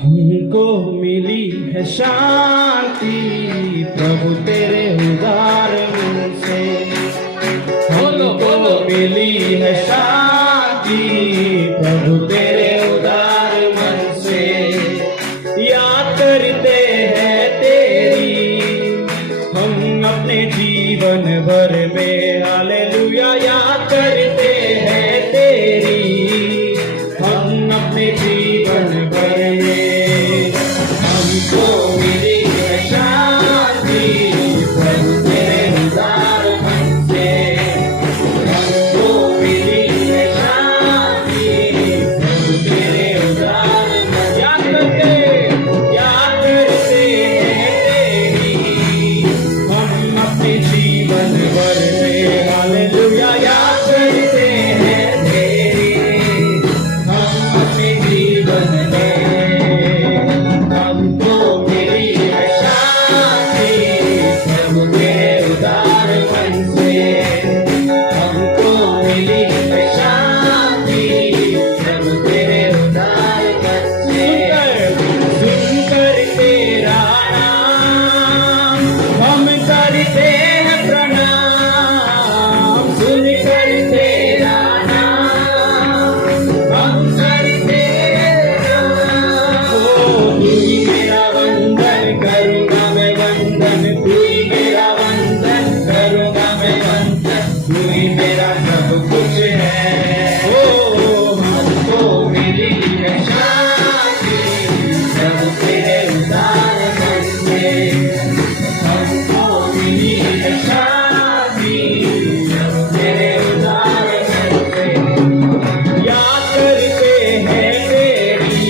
हमको मिली है शांति प्रभु तेरे उदार मुंह से। हमको मिली है शांति प्रभु तेरे उदार मन से। याद करते हैं तेरी हम अपने जीवन भर में। हालेलुया। याद करते हैं तेरी हम अपने जीवन भर में। हमको मिली है शांति प्रभु तेरे उदार मन से। हमको मिली है शांति प्रभु तेरे उदार मन। याद करते हैं तेरी हम अपने जीवन भर में। हालेलुया। याद करते हैं तेरी हम अपने जीवन में। हमको मिली है शांति प्रभु तेरे उदार मन से। हमको मिली है शांति प्रभु तेरे उदार मन से। सुनकर तेरा नाम हम करते हैं प्रणाम। सुनकर तेरा नाम हम करते हैं प्रणाम। तू ही मेरा वंदन करूँगा मैं वंदन। तू ही मेरा वंदन करूँगा मैं वंदन। तू ही मेरा सब कुछ है। हमको मिली है शांति प्रभु तेरे उदार मन से। हमको मिली है शांति प्रभु तेरे उदार मन से। याद करते हैं तेरी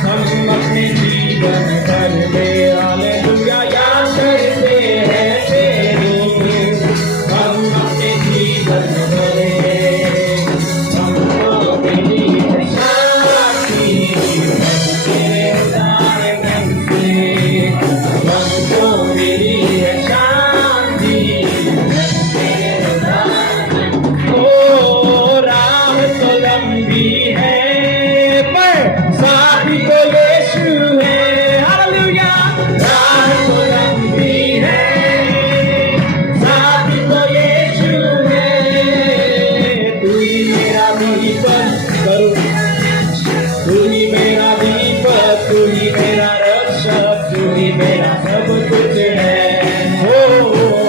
हम अपने जीवन भर में। हालेलुया। याद करते हैं तेरी हम अपने जीवन भर में। हमको मिली है शांति प्रभु तेरे उदार मन से। हमको मिली है शांति प्रभु तेरे उदार मन से। राह तो लंबी है पर साथी तो यीशु है। हालेलुया। राह तो लंबी है साथी तो यीशु है। तू ही मेरा दीपक करूँ। तू ही मेरा दीपक तू ही मेरा रक्षक तू ही मेरा सब कुछ है।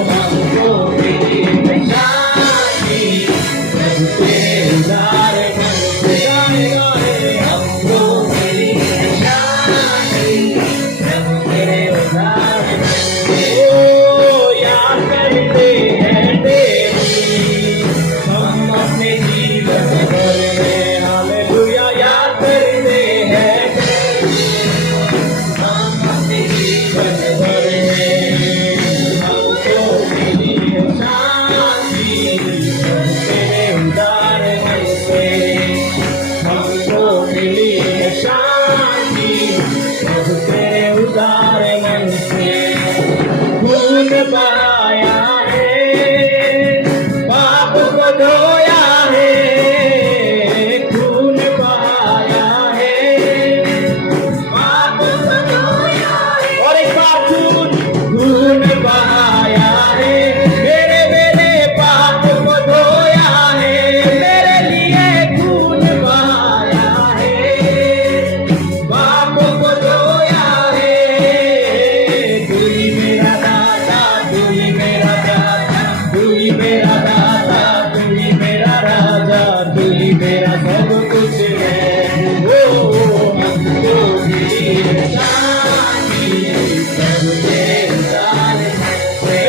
हमको मिली है शांति प्रभु तेरे उदार मन से। हमको मिली है शांति प्रभु तेरे उदार मन से। याद करते हैं तेरी हम अपने जीवन भर में। हालेलुया। याद करते हैं हम अपने जीवन भर में। हमको मिली है शांति प्रभु तेरे उदार मन से। हमको मिली है शांति प्रभु तेरे उदार मन से। खून बहाया है पाप को धोया है। खून बहाया है पाप को धोया है। और एक बार खून बहाया है मेरे मेरे पाप को धोया है। मेरे लिए खून बहाया है पाप को धोया है। तू ही मेरा दाता तू ही मेरा दाता तू ही मेरा दाता तू ही मेरा राजा तू ही मेरा सब कुछ है। हमको मिली है शांति प्रभु तेरे उदार मन से।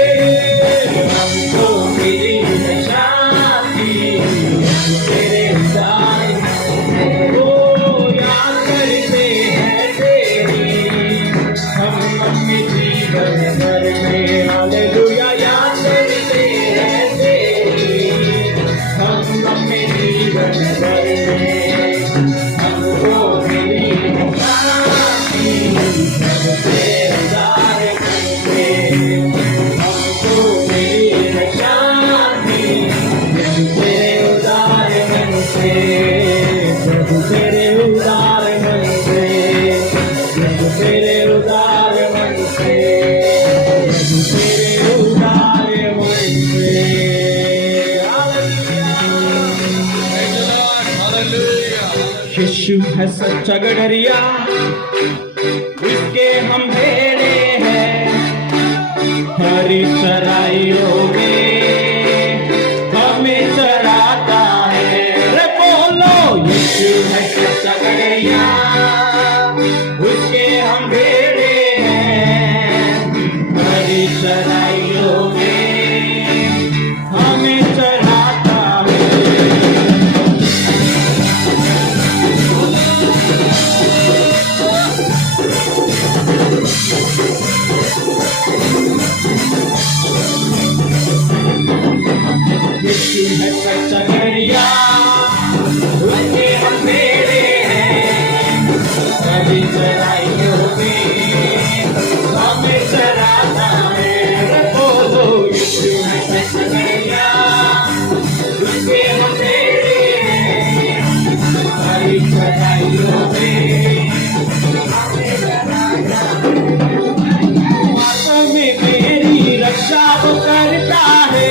हमको मिली है शांति प्रभु तेरे उदार मन से। याद करते हैं तेरी हम अपने जीवन भर में। हालेलुया। याद करते हैं तेरी हम अपने जीवन भर में। हमको मिली है शांति प्रभु तेरे उदार मन से। हमको मिली है शांति प्रभु तेरे उदार मन से। प्रभु तेरे उदार मन से। तेरे उदार मन से, प्रभु तेरे उदार मन से। यीशु है सच्चा गडरिया, उसके हम भेड़े हैं, हरी चराइयों में हमें चराता है। रे बोलो, यीशु है सच्चा गडरिया, उसके हम भेड़े हैं, हरी चराइयों में हमें चराता है। यीशु है सच्चा गडरिया, उसके हम भेड़े हैं, कभी चराइयों में हमें चराता है। बोलो, यीशु है सच्चा गडरिया, उसके हम भेड़े हैं, कभी चराइयों में हमें चराता है। वास्तव में मेरी रक्षा वो करता है,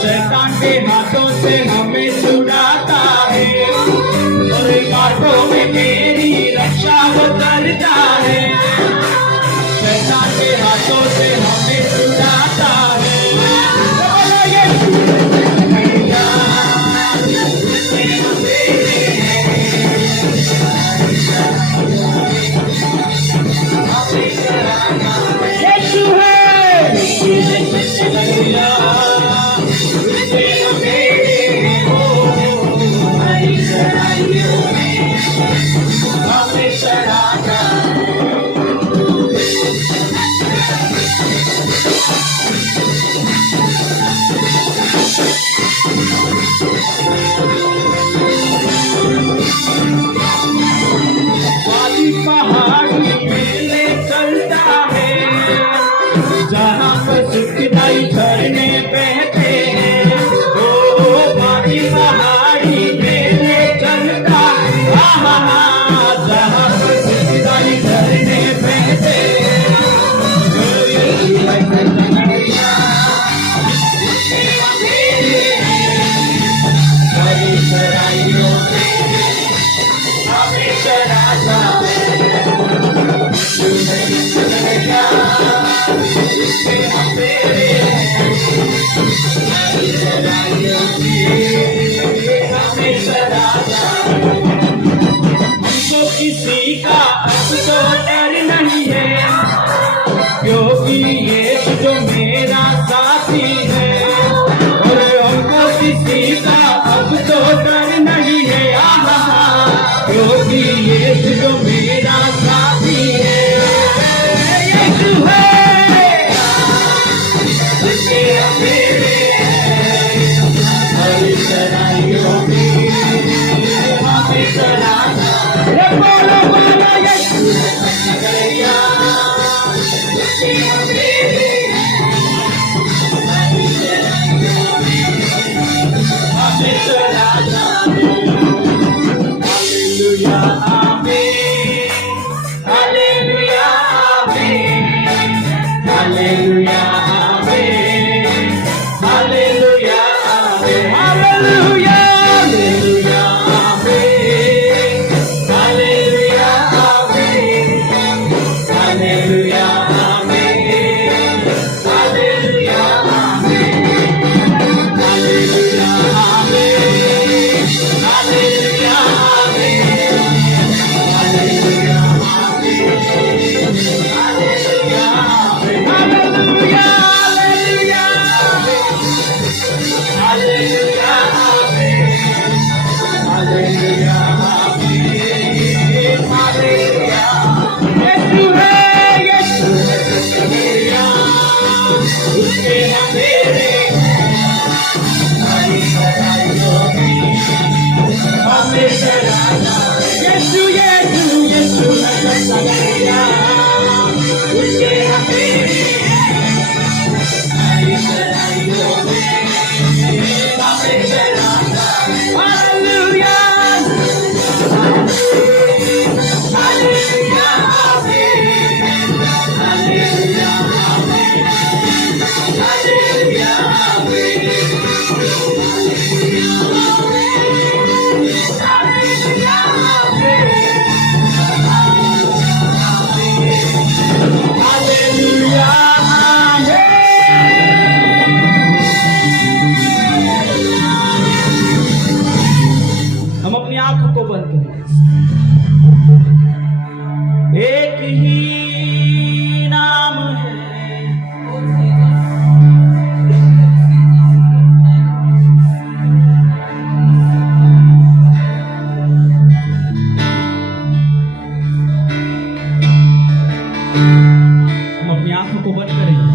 शैतान के हाथों से हमें छुड़ाता है, और बातों में मेरी रक्षा वो करता है, शैतान के हाथों से हमें छुड़ाता है। बोलो, यीशु गडरिया, उसके हम भेड़े हैं, हमें चराता है। यीशु है, यीशु है सच्चा गडरिया, उसके हम भेड़े हैं, हरी चराइयों में हमें चराता है। वादी पहाड़ी में ले चलता है, जहाँ पर सुखदाई झरने बहते हैं। ओ वादी पहाड़ी में ले चलता है, जहाँ पर सुखदाई झरने बहते हैं। यीशु है सच्चा गडरिया, उसके हम भेड़े हैं, हरी चराइयों में हमें चराता है। यीशु है सच्चा गडरिया, उसके हम भेड़े हैं, हरी चराइयों में हमें चराता है। हमको किसी का अब तो डर नहीं है, क्योंकि यीशु जो मेरा साथी है, और हमको किसी का अब तो डर नहीं है, क्योंकि यीशु जो मेरा साथी है। यीशु है, उसके हम भेड़े हैं, हरी चराइयों में हमें चराता है। बोलो बोलो, यीशु है सच्चा गडरिया, उसके हम भेड़े हैं, हरी चराइयों में हमें चराता है। हालेलुया आमीन, हालेलुया आमीन, हालेलुया आमीन, हालेलुया आमीन, हालेलुया, हालेलुया आमीन, हालेलुया आमीन, हालेलुया आमीन, हालेलुया आमीन, हालेलुया आमीन, हालेलुया एक ही नाम है, हम अपनी आंखों को बंद करेंगे,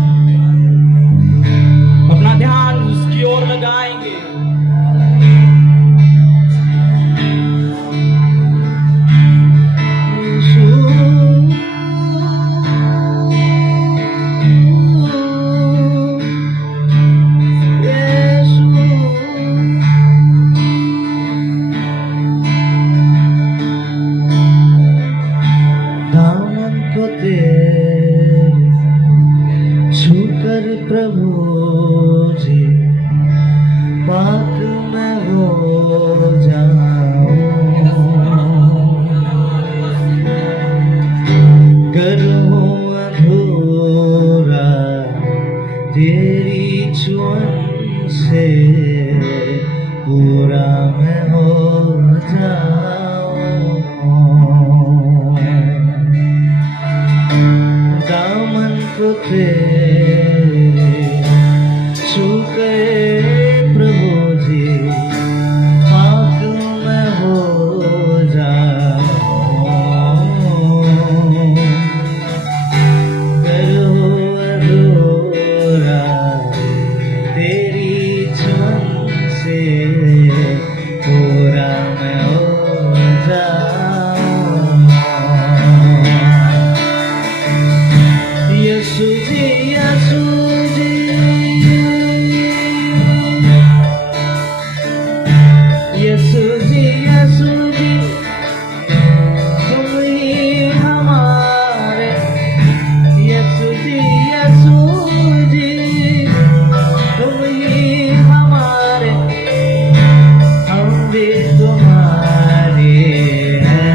अपना ध्यान उसकी ओर लगाएंगे। दामन को छूकर प्रभु जी पाक मैं हो जाऊं, करूं अधूरा तेरी छुअन से पूरा मैं हो जाऊं। दामन को छू गए प्रभु जी पाक मैं हो जाऊं, करो अधूरा तेरी छुअन से पूरा मैं हो जाऊं। यीशु जी यीशु जी यीशु जी यीशु जी तुम ही हमारे, यीशु जी यीशु जी तुम ही हमारे, हम भी तुम्हारे हैं,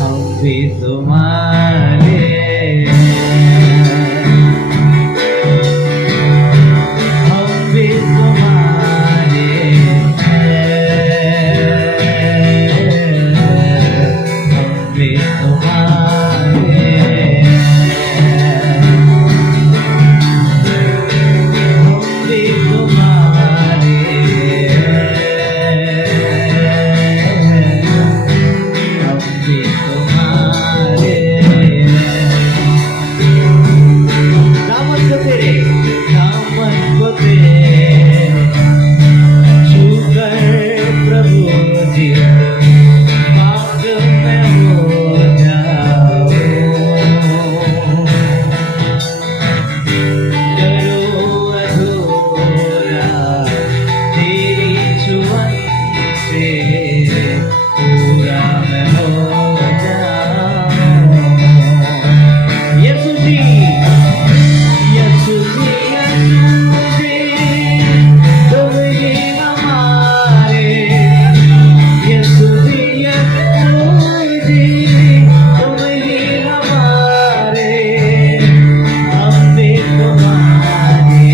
हम भी तुम्हारे, हम भी तुम्हारे हैं, हम भी तुम्हारे, हम भी तुम्हारे, हम भी तुम्हारे। दामन को छू कर प्रभु जी पाक मैं हो जाऊं, करो अधूरा तेरी छुअन से पूरा मैं हो जाऊं। यीशु जी यीशु जी यीशु जी तुम ही हमारे, यीशु जी यीशु जी तुम ही हमारे, हम भी तुम्हारे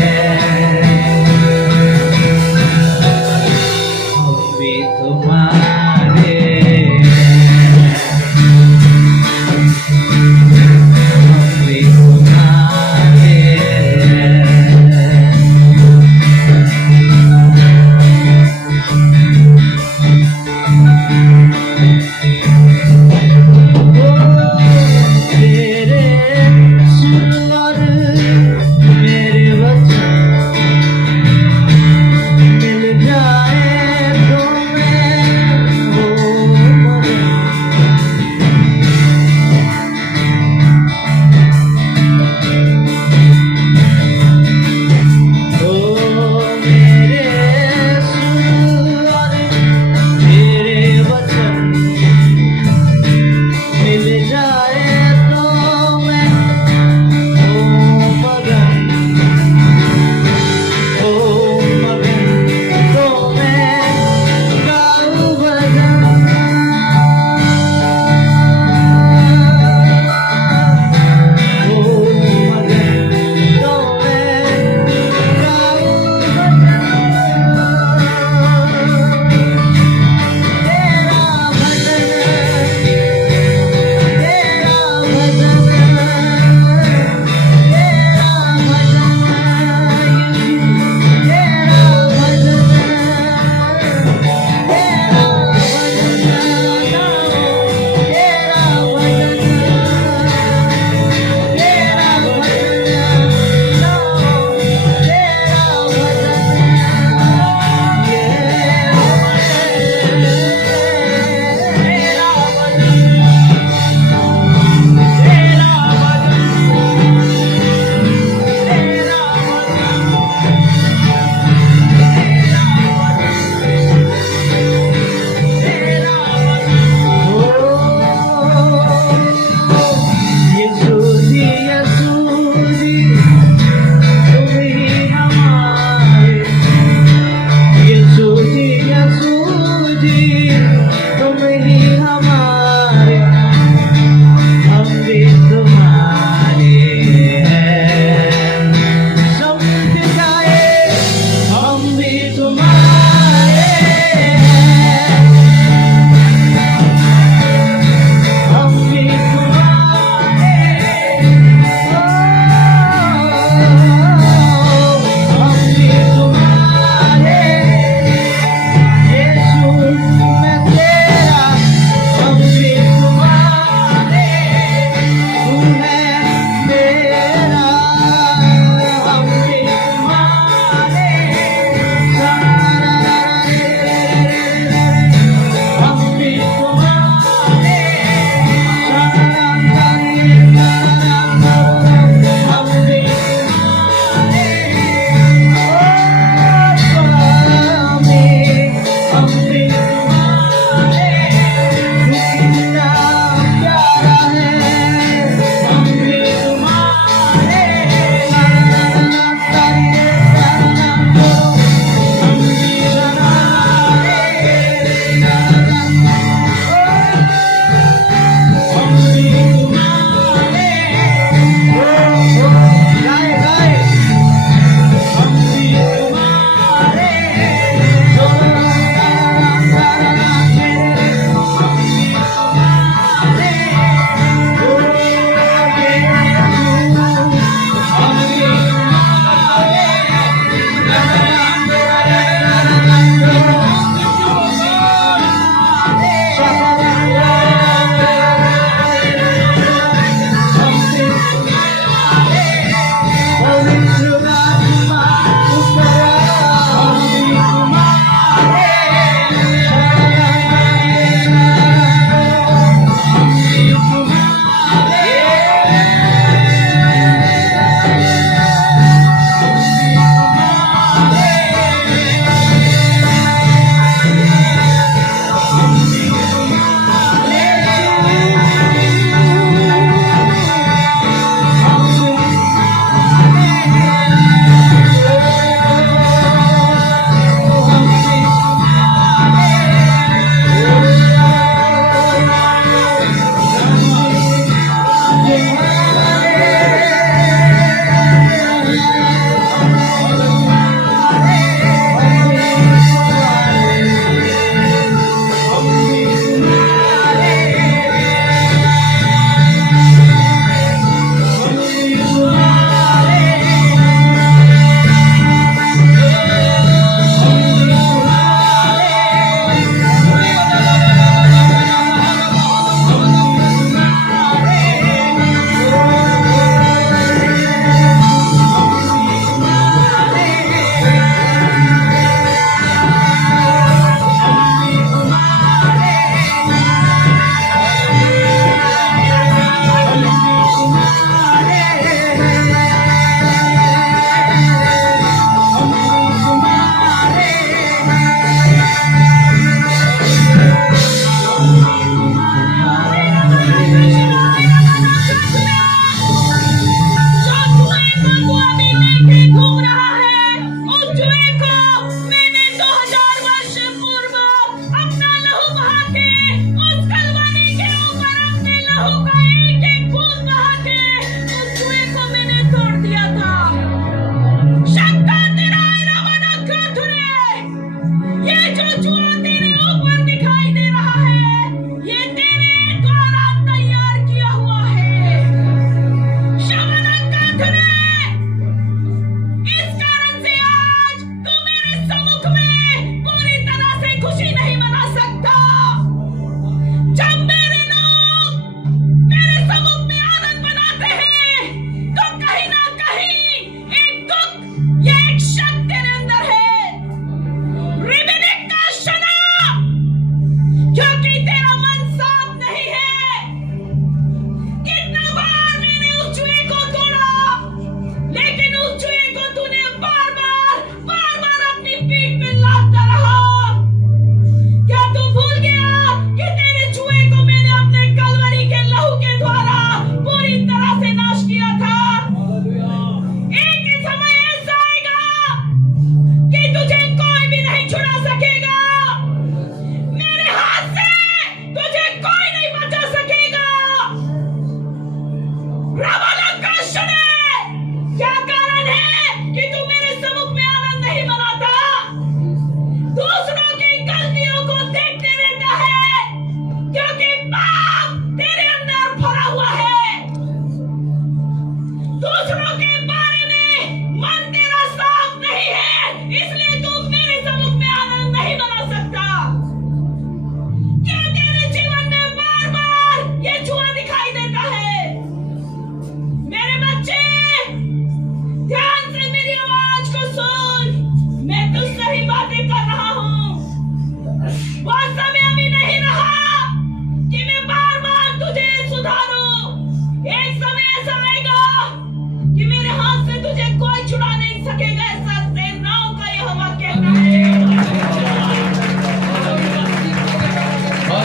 हैं, हम भी तुम्हारे, हम भी तुम्हारे। तेरे सुर और मेरे वचन मिल जाए तो मैं हो मगन, ओ मेरे सुर और मेरे वचन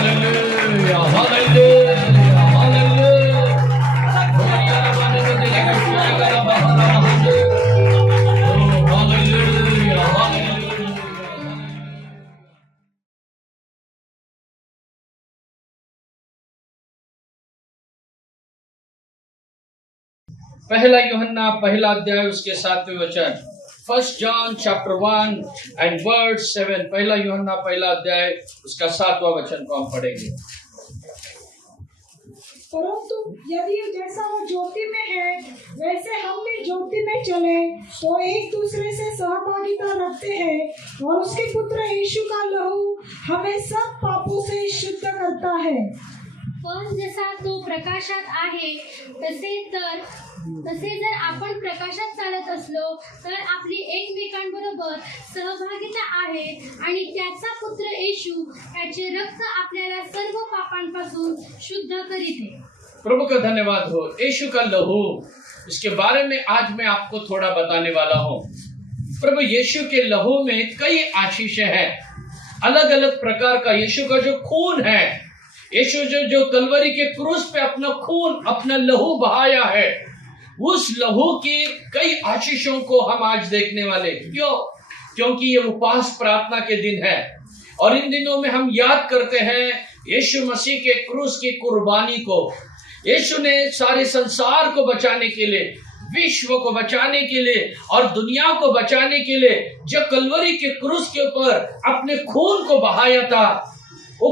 hallelujah hallelujah hallelujah hallelujah hallelujah. पहला यूहन्ना पहला अध्याय उसके 7वें वचन, 1 John chapter 1 and verse 7। पहला यूहन्ना पहला अध्याय उसका 7वां वचन को हम पढ़ेंगे। परंतु यदि जैसा वो ज्योति में है वैसे हम भी ज्योति में चले तो एक दूसरे से सहभागिता रखते हैं और उसके पुत्र यीशु का लहू हमें सब पापों से शुद्ध करता है। पण जसा तो प्रकाशात आहे तसे जर आपण प्रकाशात चालत असलो तर आपली एकमेकांबरोबर सहभागिता आहे आणि त्याचा पुत्र येशू त्याचे रक्त आपल्याला सर्व पापांपासून शुद्ध करीते। प्रभु का धन्यवाद हो। यीशु का लहू, इसके बारे में आज मैं आपको थोड़ा बताने वाला हूँ। प्रभु यीशु के लहू में कई आशीषें हैं, अलग अलग प्रकार का। यीशु का जो खून है, यीशु जो कलवरी के क्रूस पे अपना खून अपना लहू बहाया है, उस लहू की कई आशीषों को हम आज देखने वाले। क्यों? क्योंकि ये उपवास प्रार्थना के दिन है और इन दिनों में हम याद करते हैं यीशु मसीह के क्रूस की कुर्बानी को। यीशु ने सारे संसार को बचाने के लिए, विश्व को बचाने के लिए और दुनिया को बचाने के लिए जो कलवरी के क्रूस के ऊपर अपने खून को बहाया था, वो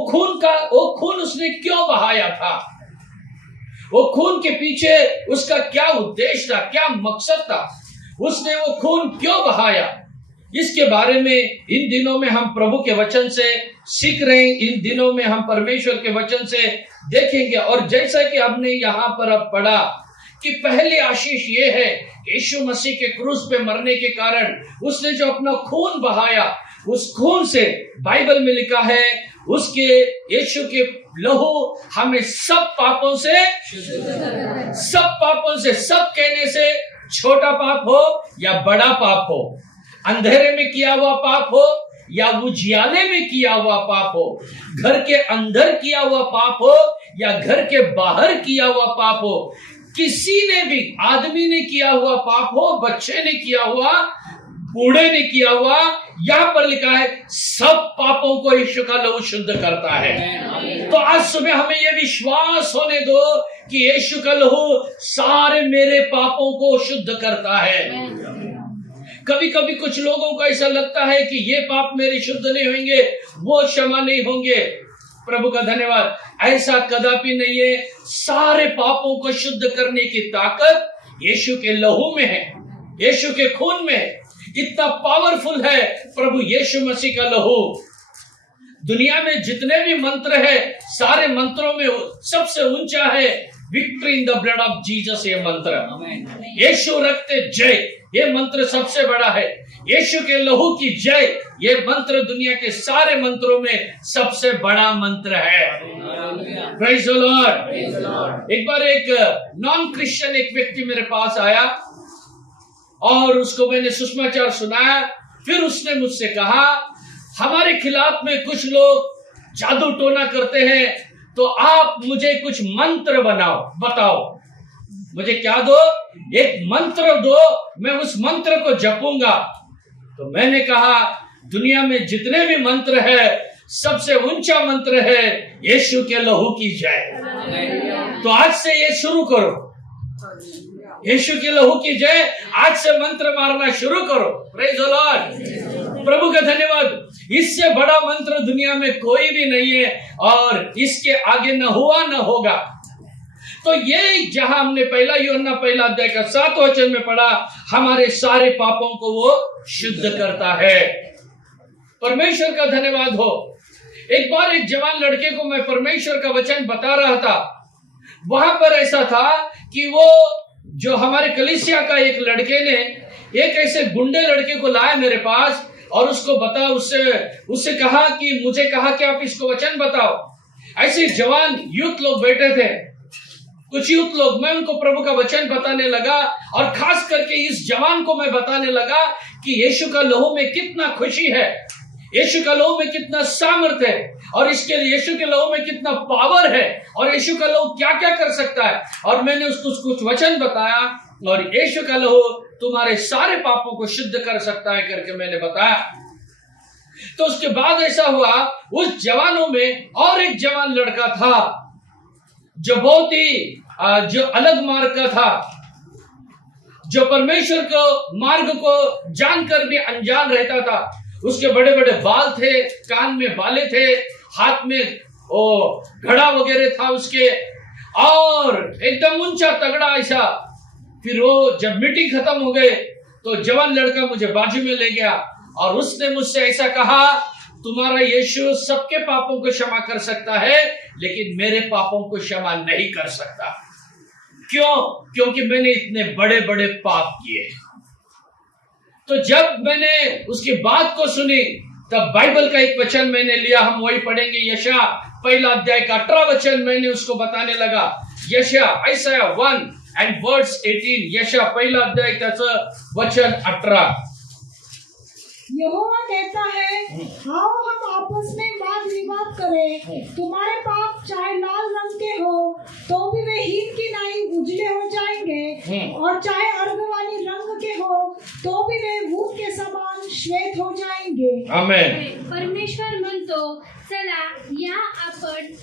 खून उसने क्यों बहाया था? वो खून के पीछे उसका क्या उद्देश्य था, क्या मकसद था? उसने वो खून क्यों बहाया? इसके बारे में इन दिनों में हम प्रभु के वचन से सीख रहे हैं। इन दिनों में हम परमेश्वर के वचन से देखेंगे। और जैसा कि हमने यहाँ पर अब पढ़ा कि पहली आशीष ये है, यीशु मसीह के क्रूस पे मरने के कारण उसने जो अपना खून बहाया, उस खून से बाइबल में लिखा है उसके यीशु के लहू हमें सब पापों से, सब पापों से, सब कहने से छोटा पाप हो या बड़ा पाप हो, अंधेरे में किया हुआ पाप हो या उजियाले में किया हुआ पाप हो, घर के अंदर किया हुआ पाप हो या घर के बाहर किया हुआ पाप हो, किसी ने भी, आदमी ने किया हुआ पाप हो, बच्चे ने किया हुआ, बूढ़े ने किया हुआ, यहाँ पर लिखा है सब पापों को यीशु का लहू शुद्ध करता है। तो आज सुबह हमें यह विश्वास होने दो कि यीशु का लहू सारे मेरे पापों को शुद्ध करता है। कभी कभी कुछ लोगों को ऐसा लगता है कि ये पाप मेरे शुद्ध नहीं होंगे, वो क्षमा नहीं होंगे। प्रभु का धन्यवाद, ऐसा कदापि नहीं है। सारे पापों को शुद्ध करने की ताकत यीशु के लहू में है, यीशु के खून में है। इतना पावरफुल है प्रभु यीशु मसीह का लहू। दुनिया में जितने भी मंत्र है, सारे मंत्रों में सबसे ऊंचा है victory in the blood of Jesus. ये मंत्र यीशु रखते जय, ये मंत्र सबसे बड़ा है। यीशु के लहू की जय, ये मंत्र दुनिया के सारे मंत्रों में सबसे बड़ा मंत्र है। Praise the Lord. एक बार एक नॉन क्रिश्चियन एक व्यक्ति मेरे पास आया और उसको मैंने सुसमाचार सुनाया। फिर उसने मुझसे कहा हमारे खिलाफ में कुछ लोग जादू टोना करते हैं, तो आप मुझे कुछ मंत्र बताओ। मुझे क्या दो? एक मंत्र दो, मैं उस मंत्र को जपूंगा। तो मैंने कहा दुनिया में जितने भी मंत्र है, सबसे ऊंचा मंत्र है यीशु के लहू की जय। तो आज से ये शुरू करो, यीशु के लहू की जय। आज से मंत्र मारना शुरू करो। Praise the Lord. प्रभु का धन्यवाद। इससे बड़ा मंत्र दुनिया में कोई भी नहीं है और इसके आगे न हुआ न होगा। तो ये जहां हमने पहला यूहन्ना पहला अध्याय का 7 वचन में पढ़ा, हमारे सारे पापों को वो शुद्ध करता है। परमेश्वर का धन्यवाद हो। एक बार एक जवान लड़के को मैं परमेश्वर का वचन बता रहा था। वहां पर ऐसा था कि वो जो हमारे कलीसिया का एक लड़के ने एक ऐसे गुंडे लड़के को लाया मेरे पास और उसको बता, उससे कहा कि मुझे कहा कि आप इसको वचन बताओ। ऐसे जवान यूथ लोग बैठे थे, कुछ यूथ लोग, मैं उनको प्रभु का वचन बताने लगा और खास करके इस जवान को मैं बताने लगा कि यीशु का लहू में कितना खुशी है, यीशु का लहू में कितना सामर्थ्य है और इसके लिए यीशु के लहू में कितना पावर है और यीशु का लहू क्या क्या कर सकता है। और मैंने उसको कुछ वचन बताया और यीशु का लहू तुम्हारे सारे पापों को शुद्ध कर सकता है करके मैंने बताया। तो उसके बाद ऐसा हुआ, उस जवानों में और एक जवान लड़का था जो बहुत ही जो अलग मार्ग का था, जो परमेश्वर को मार्ग को जानकर भी अनजान रहता था। उसके बड़े बड़े बाल थे, कान में बाले थे, हाथ में घड़ा वगैरह था उसके, और एकदम ऊंचा तगड़ा ऐसा। फिर वो जब मीटिंग खत्म हो गए तो जवान लड़का मुझे बाजू में ले गया और उसने मुझसे ऐसा कहा, तुम्हारा यीशु सबके पापों को क्षमा कर सकता है लेकिन मेरे पापों को क्षमा नहीं कर सकता। क्यों? क्योंकि मैंने इतने बड़े बड़े पाप किए। तो जब मैंने उसकी बात को सुनी तब बाइबल का एक वचन मैंने लिया, हम वही पढ़ेंगे। यशायाह पहला अध्याय का 18 वचन मैंने उसको बताने लगा। यशायाह 1 and verse 18, यशायाह पहला अध्याय का वचन 18। यहोवा कहता है, आओ हम आपस में वाद विवाद करें। तुम्हारे पाप चाहे लाल रंग के हो तो भी वे हीन की नाई उजले हो जाएंगे, और चाहे अर्धवानी रंग के हो तो भी वे ऊन के समान श्वेत हो जाएंगे। आमेन। परमेश्वर म्हणतो, चला या आपण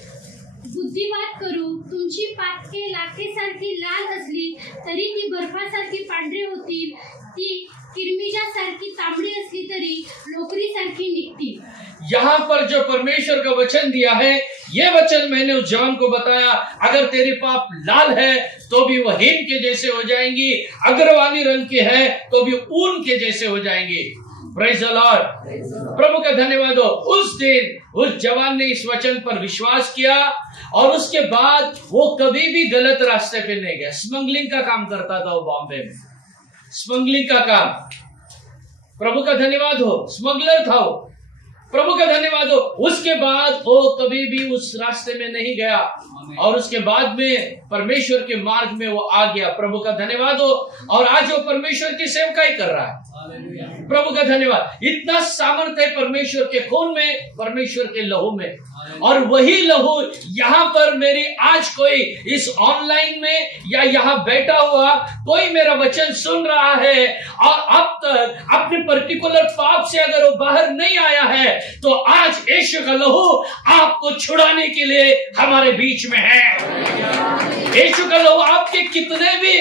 बुद्धिवाद करू। तुमची पातके लाखेसारखी लाल असली तरी ती बर्फासारखी पांढरी होतील, ती किरमिजासारखी तांबडी असली तरी लोकरीसारखी निघतील। यहाँ पर जो परमेश्वर का वचन दिया है, ये वचन मैंने उस जवान को बताया, अगर तेरे पाप लाल है तो भी वह हिम के जैसे हो जाएंगी, अगर वाली रंग के है तो भी ऊन के जैसे हो जाएंगे। Praise the Lord. प्रभु का धन्यवाद हो। उस दिन उस जवान ने इस वचन पर विश्वास किया और उसके बाद वो कभी भी गलत रास्ते पे नहीं गया। स्मगलिंग का काम करता था वो बॉम्बे में, स्मगलिंग का काम। प्रभु का धन्यवाद हो। स्मगलर था वो। प्रभु का धन्यवाद हो। उसके बाद वो कभी भी उस रास्ते में नहीं गया और उसके बाद में परमेश्वर के मार्ग में वो आ गया। प्रभु का धन्यवाद हो। और आज वो परमेश्वर की सेवकाई कर रहा है। प्रभु का धन्यवाद। इतना सामर्थ्य है परमेश्वर के खून में, परमेश्वर के लहू में, और वही लहू यहाँ पर मेरी आज कोई इस ऑनलाइन में या यहाँ बैठा हुआ कोई मेरा वचन सुन रहा है और अब तक अपने पर्टिकुलर पाप से अगर वो बाहर नहीं आया है तो आज यीशु का लहू आपको छुड़ाने के लिए हमारे बीच में है। यीशु का लहू आपके कितने भी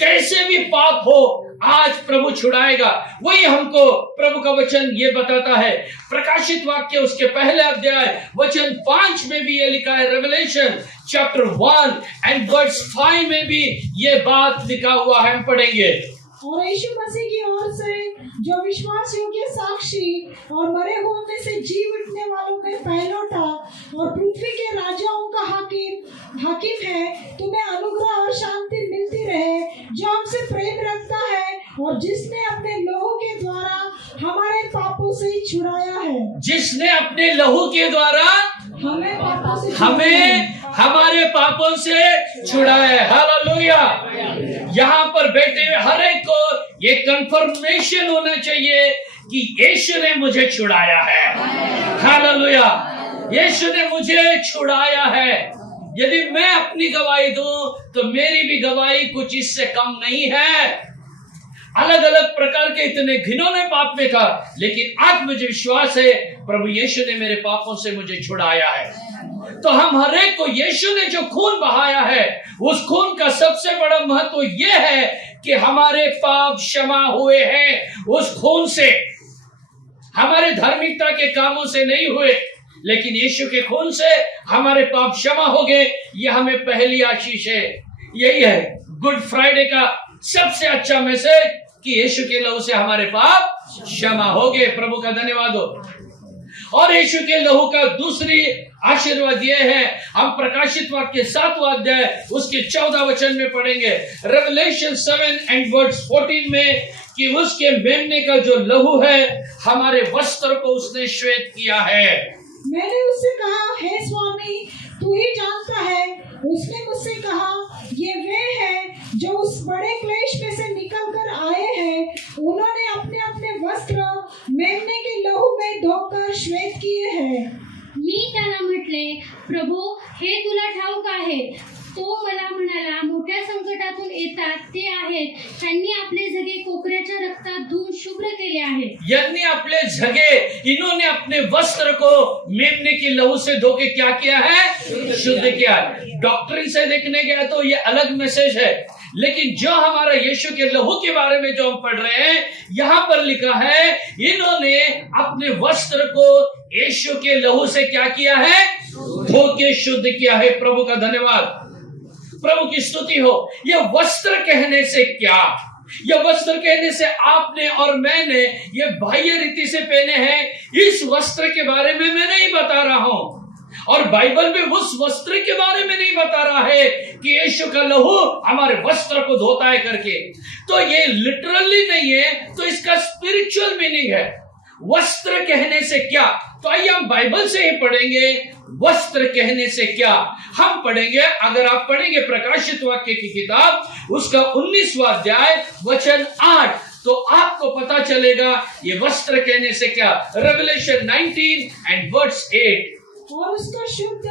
कैसे भी पाप हो आज प्रभु छुड़ाएगा। वही हमको प्रभु का वचन ये बताता है। प्रकाशित वाक्य उसके पहले अध्याय वचन 5 में भी ये लिखा है। रेवलेशन चैप्टर 1 एंड वर्स 5 में भी ये बात लिखा हुआ है, हम पढ़ेंगे। और यीशु मसीह की ओर से जो विश्वास योग्य साक्षी और मरे हुए में से जी उठने वालों में पहलौठा और पृथ्वी के राजाओं का हाकिम है, तुम्हें अनुग्रह और शांति मिलती रहे, जो हमसे प्रेम रखता है और जिसने अपने लहू के द्वारा हमारे पापों से छुड़ाया है। जिसने अपने लहू के द्वारा हमें हमारे पापों से छुड़ाया है। हालेलुया। यहाँ पर बैठे हुए हर एक को ये कंफर्मेशन होना चाहिए कि यीशु ने मुझे छुड़ाया है। हालेलुया। यीशु ने मुझे छुड़ाया है। यदि मैं अपनी गवाही दूं तो मेरी भी गवाही कुछ इससे कम नहीं है। अलग अलग प्रकार के इतने घिनौने पाप में था, लेकिन आज मुझे विश्वास है प्रभु यीशु ने मेरे पापों से मुझे छुड़ाया है। तो हम हर एक को यीशु ने जो खून बहाया है, उस खून का सबसे बड़ा महत्व यह है कि हमारे पाप क्षमा हुए हैं उस खून से। हमारे धार्मिकता के कामों से नहीं हुए, लेकिन यीशु के खून से हमारे पाप क्षमा हो गए। ये हमें पहली आशीष है। यही है गुड फ्राइडे का सबसे अच्छा मैसेज कि यीशु के लहू से हमारे पाप क्षमा हो गए। प्रभु का धन्यवाद हो। और यीशु के लहू का दूसरी आशीर्वाद यह है, हम प्रकाशित वाक्य 7वां अध्याय उसके 14 वचन में पढ़ेंगे। रेवलेशन 7 एंड वर्स 14 में कि उसके मेमने का जो लहू है हमारे वस्त्र को उसने श्वेत किया है। मैंने उससे कहा, हे स्वामी, तू ही जानता है। उसने मुझसे कहा, ये वे हैं जो उस बड़े क्लेश में से निकल कर आए हैं। उन्होंने अपने अपने वस्त्र मेमने के लहू में धोकर श्वेत किए हैं। मी त्याला म्हटले, प्रभू, हे तुला ठाऊक आहे. तो मला म्हणाला, मोठ्या संकटातून येतात ते आहेत, त्यांनी आपले झगे कोकऱ्याच्या रक्तात धुवून शुभ्र केले आहेत. यानी अपने झगे, इन्होंने अपने वस्त्र को मेमने की लहू से धो के क्या किया है? शुद्ध किया. डॉक्टरी से देखने गया तो ये अलग मैसेज है, लेकिन जो हमारा यीशु के लहू के बारे में जो हम पढ़ रहे हैं, यहाँ पर लिखा है, इन्होंने अपने वस्त्र को यीशु के लहू से क्या किया है? धो के शुद्ध किया है. प्रभु का धन्यवाद, प्रभु की स्तुति हो. ये वस्त्र कहने से क्या? ये वस्त्र कहने से आपने और मैंने ये बाह्य रीति से पहने हैं, इस वस्त्र के बारे में मैं नहीं बता रहा हूं. और बाइबल में उस वस्त्र के बारे में नहीं बता रहा है कि यीशु का लहू हमारे वस्त्र को धोता है करके. तो ये लिटरली नहीं है, तो इसका स्पिरिचुअल मीनिंग है. वस्त्र कहने से क्या? तो आइए हम बाइबल से ही पढ़ेंगे. वस्त्र कहने से क्या हम पढ़ेंगे? अगर आप पढ़ेंगे प्रकाशित वाक्य की किताब, उसका 19वां अध्याय वचन 8, तो आपको पता चलेगा ये वस्त्र कहने से क्या. Revelation 19 and verse 8. और उसको शुद्ध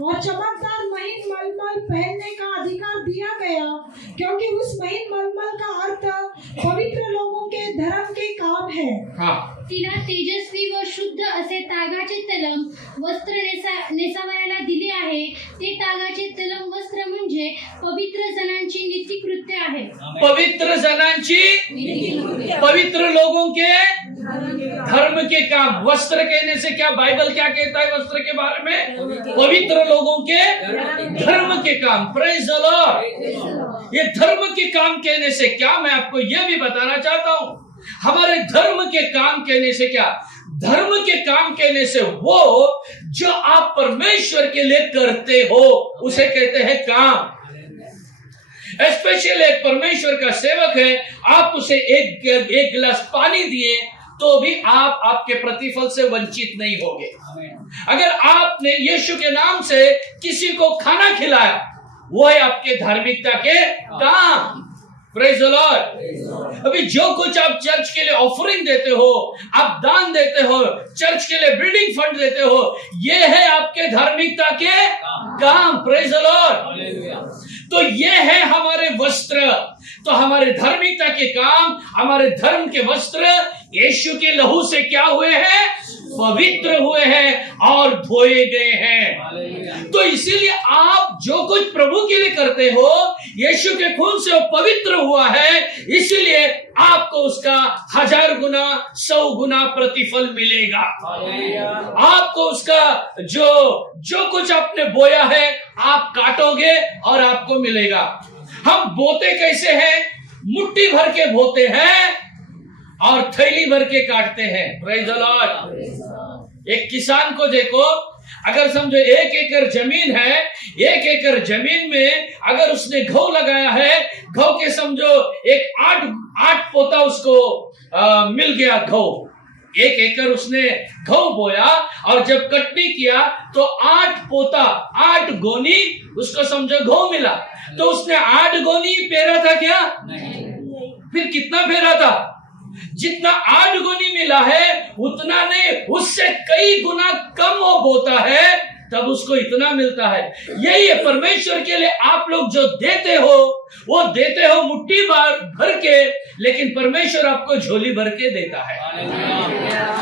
और चमकदार महीन मलमल पहनने का अधिकार दिया गया, क्योंकि उस महीन मलमल का अर्थ पवित्र लोगों के धर्म के काम है. हाँ, तिला तेजस्वी व शुद्ध असे तागाचे तलम वस्त्र नेसावयाला दिले आहे. ते तागाचे तलम वस्त्र म्हणजे पवित्र जनांची नीतिकृत्य आहे. पवित्र जनांची, पवित्र लोगों के धर्म के काम. वस्त्र कहने से क्या? बाइबल क्या कहता है वस्त्र के बारे में? पवित्र लोगों के धर्म के काम. Praise the Lord. ये धर्म के काम कहने से क्या, मैं आपको यह भी बताना चाहता हूं. हमारे धर्म के काम कहने से क्या? धर्म के काम कहने से वो जो आप परमेश्वर के लिए करते हो, उसे कहते हैं काम. स्पेशल एक परमेश्वर का सेवक है, आप उसे एक गिलास पानी दिए तो भी आप आपके प्रतिफल से वंचित नहीं होगे. अगर आपने यीशु के नाम से किसी को खाना खिलाया, वो है आपके धार्मिकता के काम. Praise the Lord. अभी जो कुछ आप चर्च के लिए ऑफरिंग देते हो, आप दान देते हो, चर्च के लिए बिल्डिंग फंड देते हो, ये है आपके धार्मिकता के काम. Praise the Lord. तो ये है हमारे वस्त्र. तो हमारे धार्मिकता के काम, हमारे धर्म के वस्त्र यीशु के लहू से क्या हुए हैं? पवित्र हुए हैं और धोए गए हैं. तो इसीलिए आप जो कुछ प्रभु के लिए करते हो, यीशु के खून से वो पवित्र हुआ है, इसीलिए आपको उसका 1000 गुना 100 गुना प्रतिफल मिलेगा. आपको उसका जो कुछ आपने बोया है, आप काटोगे और आपको मिलेगा. हम बोते कैसे हैं? मुट्ठी भर के बोते हैं और थैली भर के काटते हैं. Praise the Lord. एक किसान को देखो, अगर समझो 1 एकड़ जमीन है, 1 एकड़ जमीन में अगर उसने घऊ लगाया है, घऊ के समझो एक 8 पोता उसको मिल गया घऊ. 1 एकड़ उसने घऊ बोया और जब कटनी किया तो 8 पोता, 8 गोनी उसको समझो घऊ मिला. तो उसने 8 गोनी पेरा था क्या? फिर कितना पेरा था? जितना 8 गुनी मिला है उतना नहीं, उससे कई गुना कम वो बोता है, तब उसको इतना मिलता है. यही है परमेश्वर के लिए आप लोग जो देते हो, वो देते हो मुट्ठी भर के, लेकिन परमेश्वर आपको झोली भर के देता है.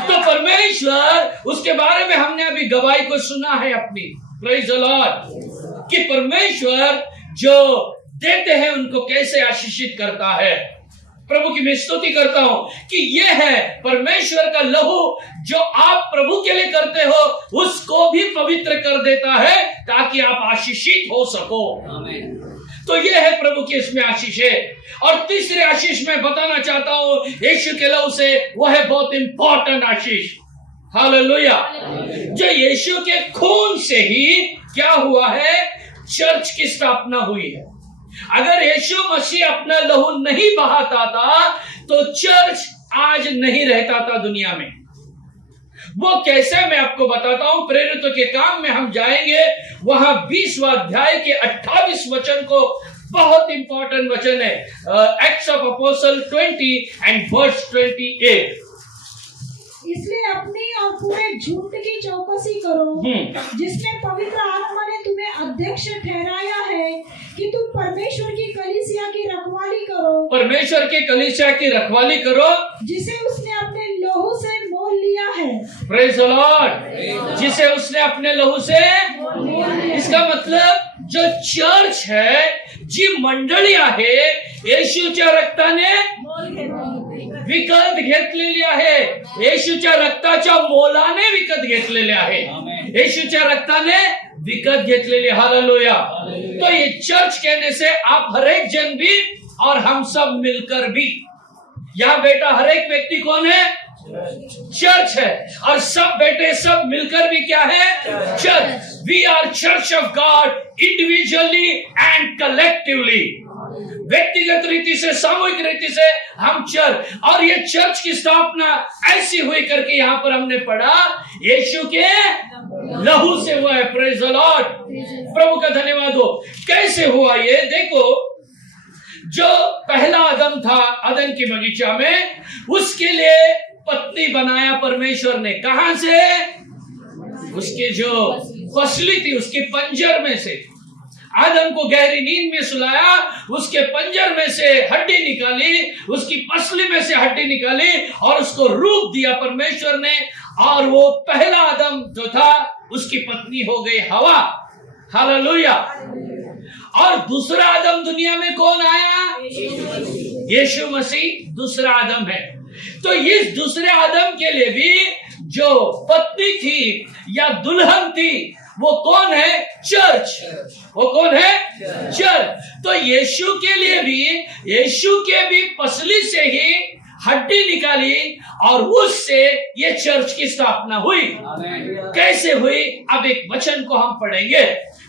तो परमेश्वर, उसके बारे में हमने अभी गवाही को सुना है अपनी. Praise the Lord. कि परमेश्वर जो देते हैं उनको कैसे आशीषित करता है. प्रभु की मैं स्तुति करता हूं कि यह है परमेश्वर का लहू, जो आप प्रभु के लिए करते हो उसको भी पवित्र कर देता है, ताकि आप आशीषित हो सको. तो यह है प्रभु की इसमें आशीष है. और तीसरी आशीष मैं बताना चाहता हूं यीशु के लहू से, वह है बहुत इंपॉर्टेंट आशीष. हालेलुया. जो यीशु के खून से ही क्या हुआ है? चर्च की स्थापना हुई है. अगर यीशु मसीह अपना लहू नहीं बहाता था तो चर्च आज नहीं रहता था दुनिया में. वो कैसे, मैं आपको बताता हूं. प्रेरितों के काम में हम जाएंगे, वहां 20वां अध्याय के 28 वचन को, बहुत इंपॉर्टेंट वचन है. Acts of Apostle 20 and verse 28. इसलिए अपनी और पूरे झूठ की चौकसी करो, जिसमें पवित्र आत्मा ने तुम्हें अध्यक्ष ठहराया है कि तुम परमेश्वर की कलीसिया की रखवाली करो, परमेश्वर की कलीसिया की रखवाली करो, जिसे उसने अपने लहू से मोल लिया है। Praise the Lord. जिसे उसने अपने लहू से, इसका मतलब जो चर्च है, जी मंडळी आहे, येशूच्या रक्ताने विकत घेतलेली आहे, येशूच्या रक्ताच्या मोलाने विकत घेतलेले आहे, येशूच्या रक्ताने विकत घेतलेली। हालेलुया। तो ये चर्च कहने से आप हर एक जन भी और हम सब मिलकर भी, यहाँ बेटा हर एक व्यक्ति कौन है? चर्च है। और सब बेटे सब मिलकर भी क्या है? Church. We are church of God individually and collectively. व्यक्तिगत रीति से, सामूहिक रीति से हम चर्च, और ये चर्च की स्थापना ऐसी हुई करके यहाँ पर हमने पढ़ा, यीशु के लहू से हुआ है। Praise the Lord. प्रभु का धन्यवाद हो। कैसे हुआ ये? देखो, जो पहला आदम था अदन की बगीचा में, उसके लिए पत्नी बनाया परमेश्वर ने। कहां से? उसके जो पसली थी, उसके पंजर में से। आदम को गहरी नींद में सुलाया, उसके पंजर में से हड्डी निकाली, उसकी पसली में से हड्डी निकाली और उसको रूप दिया परमेश्वर ने। और वो पहला आदम जो था, उसकी पत्नी हो गई हवा। हालेलुया। और दूसरा आदम दुनिया में कौन आया? यीशु मसीह दूसरा आदम है। तो इस दूसरे आदम के लिए भी जो पत्नी थी या दुल्हन थी, वो कौन है? चर्च। वो कौन है? चर्च। तो यीशु के लिए भी, यीशु के भी पसली से ही हड्डी निकाली और उससे ये चर्च की स्थापना हुई। कैसे हुई? अब एक वचन को हम पढ़ेंगे,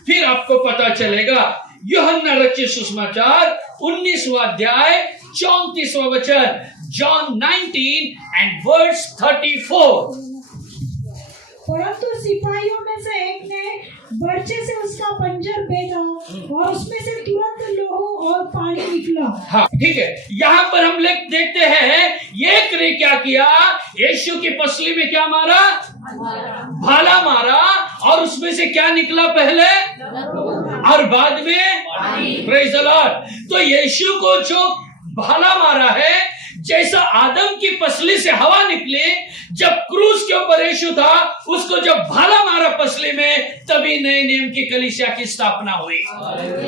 फिर आपको पता चलेगा। यूहन्ना रचित सुसमाचार 19वां अध्याय 34वां वचन, जॉन 19 and verse 34। परंतु सिपाहियों में से एक ने बर्छे से उसका पंजर बेधा और उसमें से तुरंत लहू और पानी निकला। हाँ, ठीक है। यहाँ पर हम लोग देखते हैं, एक ने क्या किया? यीशु की पसली में क्या मारा? भाला मारा। और उसमें से क्या निकला पहले और बाद में? Praise the Lord. तो यीशु को जो भाला मारा है, जैसा आदम की पसली से हवा निकली, जब क्रूस के ऊपर यीशु था, उसको जब भाला मारा पसली में, तभी नए नियम की कलीसिया की स्थापना हुई।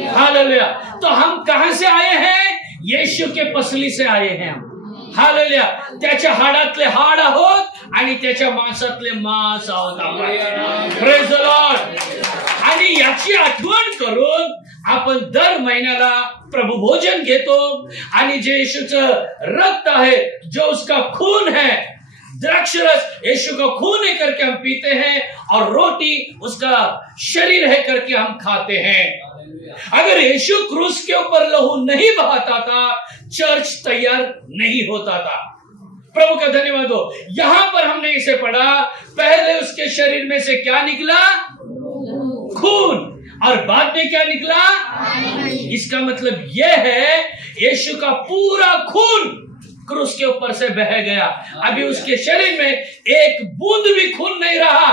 हालेलुया। तो हम कहां से आए हैं? यीशु के पसली से आए हैं हम। हालेलुया। त्याच्या हाडातले हाड आहोत आणि त्याच्या मांसातले मांस आहोत आपण। Praise the Lord. आणि याची आठवण करून आपण दर महिन्याला प्रभु भोजन घेतो आणि जे यीशुचं रक्त आहे, जो उसका खून है, द्राक्षरस यीशु का खून है करके हम पीते हैं, और रोटी उसका शरीर है करके हम खाते हैं। अगर यीशु क्रूस के ऊपर लहू नहीं बहाता था, चर्च तैयार नहीं होता था। प्रभु का धन्यवाद हो। यहां पर हमने इसे पढ़ा, पहले उसके शरीर में से क्या निकला? खून। और बाद में क्या निकला? इसका मतलब यह है, यीशु का पूरा खून क्रूस के ऊपर से बह गया। अभी उसके शरीर में एक बूंद भी खून नहीं रहा।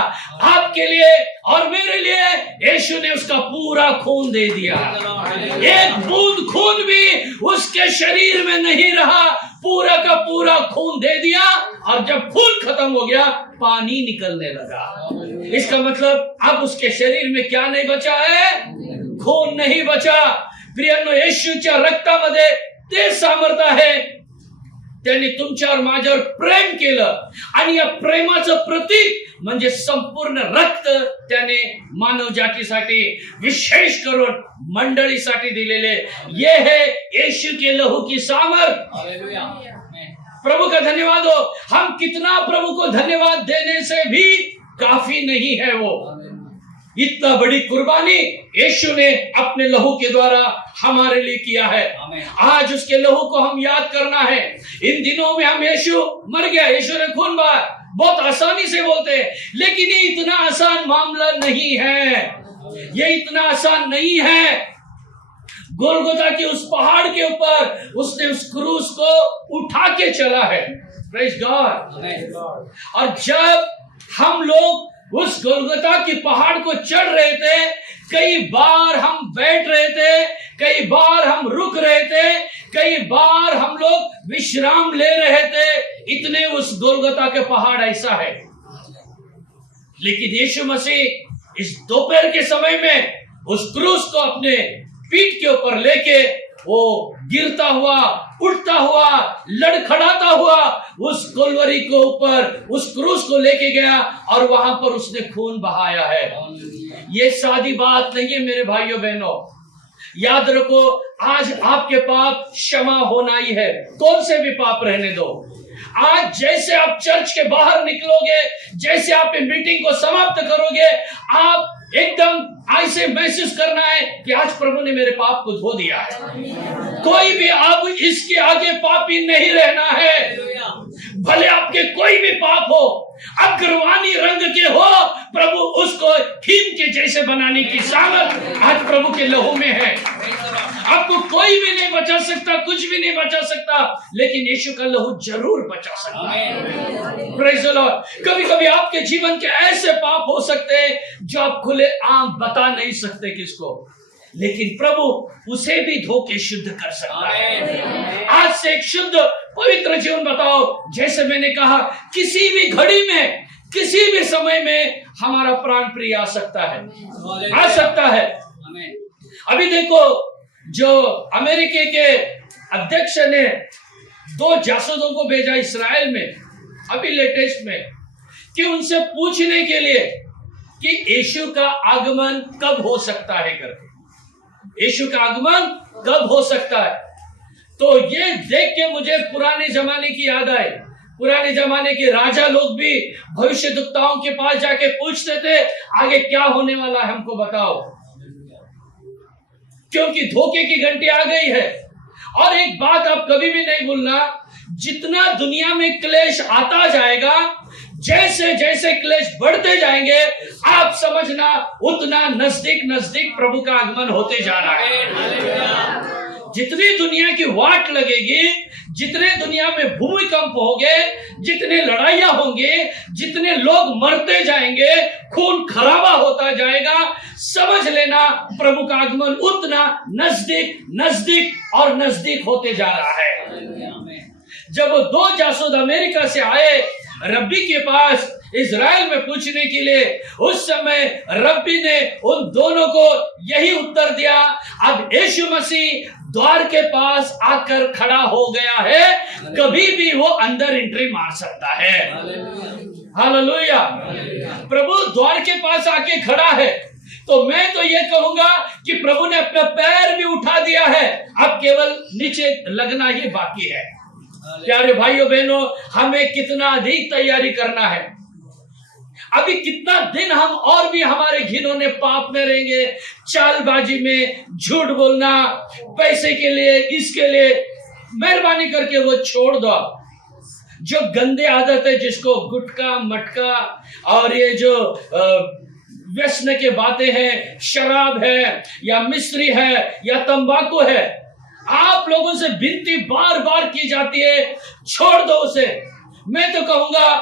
आपके लिए और मेरे लिए यीशु ने उसका पूरा खून दे दिया। एक बूंद खून भी उसके शरीर में नहीं रहा, पूरा का पूरा खून दे दिया। और जब खून खत्म हो गया, पानी निकलने लगा। इसका मतलब अब उसके शरीर में क्या नहीं बचा है? खून नहीं बचा। प्रियांनो, येशूच्या रक्तामध्ये ते सामर्थ्य आहे, त्यांनी तुमच्यावर माझ्यावर प्रेम केलं आणि या प्रेमाचं प्रतीक म्हणजे संपूर्ण रक्त त्याने मानव जातीसाठी, विशेष करून मंडळीसाठी दिलेले। ये है यीशु के लहू की सामर्थ। प्रभु का धन्यवाद हो। हम कितना प्रभु को धन्यवाद देने से भी काफी नहीं है। वो इतना बड़ी कुर्बानी यीशु ने अपने लहू के द्वारा हमारे लिए किया है। आज उसके लहू को हम याद करना है। इन दिनों में हम यीशु मर गया, यीशु ने खून बहाया, बहुत आसानी से बोलते हैं, लेकिन ये इतना आसान मामला नहीं है। ये इतना आसान नहीं है। गोलगोथा के उस पहाड़ के ऊपर उसने उस क्रूस को उठा के चला है। Praise God. और जब हम लोग उस गोलगोथा की पहाड़ को चढ़ रहे थे, कई बार हम बैठ रहे थे, कई बार हम रुक रहे थे, कई बार हम लोग विश्राम ले रहे थे, इतने उस गोलगोथा के पहाड़ ऐसा है। लेकिन यीशु मसीह इस दोपहर के समय में उस क्रूस को अपने पीठ के ऊपर लेके वो गिरता हुआ, उठता हुआ, लड़खड़ाता हुआ उस कोलवरी को ऊपर उस क्रूस को लेके गया और वहां पर उसने खून बहाया है। ये सादी बात नहीं है मेरे भाइयों बहनों। याद रखो, आज आपके पाप क्षमा होना ही है। कौन से भी पाप रहने दो। आज जैसे आप चर्च के बाहर निकलोगे, जैसे आप मीटिंग को समाप्त करोगे, आप एकदम ऐसे महसूस करना है कि आज प्रभु ने मेरे पाप को धो दिया है। कोई भी अब इसके आगे पापी नहीं रहना है। भले आपके कोई भी पाप हो, अग्रवानी रंग के हो, प्रभु उसको हिम के जैसे बनाने की सामर्थ आज प्रभु के लहू में है। आपको कोई भी नहीं बचा सकता, कुछ भी नहीं बचा सकता, लेकिन यीशु का लहू जरूर बचा सकता है। Praise the Lord. कभी कभी आपके जीवन के ऐसे पाप हो सकते हैं जो आप खुले आम बता नहीं सकते किसको, लेकिन प्रभु उसे भी धो के शुद्ध कर सकता है। आज से एक शुद्ध पवित्र जीवन बताओ। जैसे मैंने कहा, किसी भी घड़ी में, किसी भी समय में हमारा प्राण प्रिय आ सकता है, आ सकता है। अभी देखो, जो अमेरिका के अध्यक्ष ने 2 जासूसों को भेजा इस्राएल में, अभी लेटेस्ट में, कि उनसे पूछने के लिए कि यीशु का आगमन कब हो सकता है करके। यीशु का आगमन कब हो सकता है। तो ये देख के मुझे पुराने जमाने की याद आई। पुराने जमाने के राजा लोग भी भविष्यद्वक्ताओं के पास जाके पूछते थे, आगे क्या होने वाला है हमको बताओ, क्योंकि धोखे की घंटी आ गई है। और एक बात आप कभी भी नहीं भूलना, जितना दुनिया में क्लेश आता जाएगा, जैसे जैसे क्लेश बढ़ते जाएंगे, आप समझना उतना नजदीक नजदीक प्रभु का आगमन होते जा रहा है। जितनी दुनिया की वाट लगेगी, जितने दुनिया में भूमिकंप होंगे, जितने लड़ाइयां होंगे, जितने लोग मरते जाएंगे, खून खराबा होता जाएगा, समझ लेना प्रभु का आगमन उतना नजदीक नजदीक और नजदीक होते जा रहा है। जब वो 2 जासूस अमेरिका से आए रब्बी के पास इजराइल में पूछने के लिए, उस समय रब्बी ने उन दोनों को यही उत्तर दिया, अब यीशु मसीह द्वार के पास आकर खड़ा हो गया है, कभी भी वो अंदर एंट्री मार सकता है। हालेलुया। प्रभु द्वार के पास आके खड़ा है। तो मैं तो ये कहूंगा कि प्रभु ने अपना पैर भी उठा दिया है, अब केवल नीचे लगना ही बाकी है। प्यारे भाइयों बहनों, हमें कितना अधिक तैयारी करना है। अभी कितना दिन हम और भी हमारे घिनौने पाप में रहेंगे, चालबाजी में, झूठ बोलना, पैसे के लिए, इसके लिए। मेहरबानी करके वो छोड़ दो। जो गंदे आदत है, जिसको गुटखा, मटका और ये जो व्यसन के बातें हैं, शराब है या मिश्री है या तंबाकू है, आप लोगों से विनती बार बार की जाती है, छोड़ दो उसे। मैं तो कहूंगा,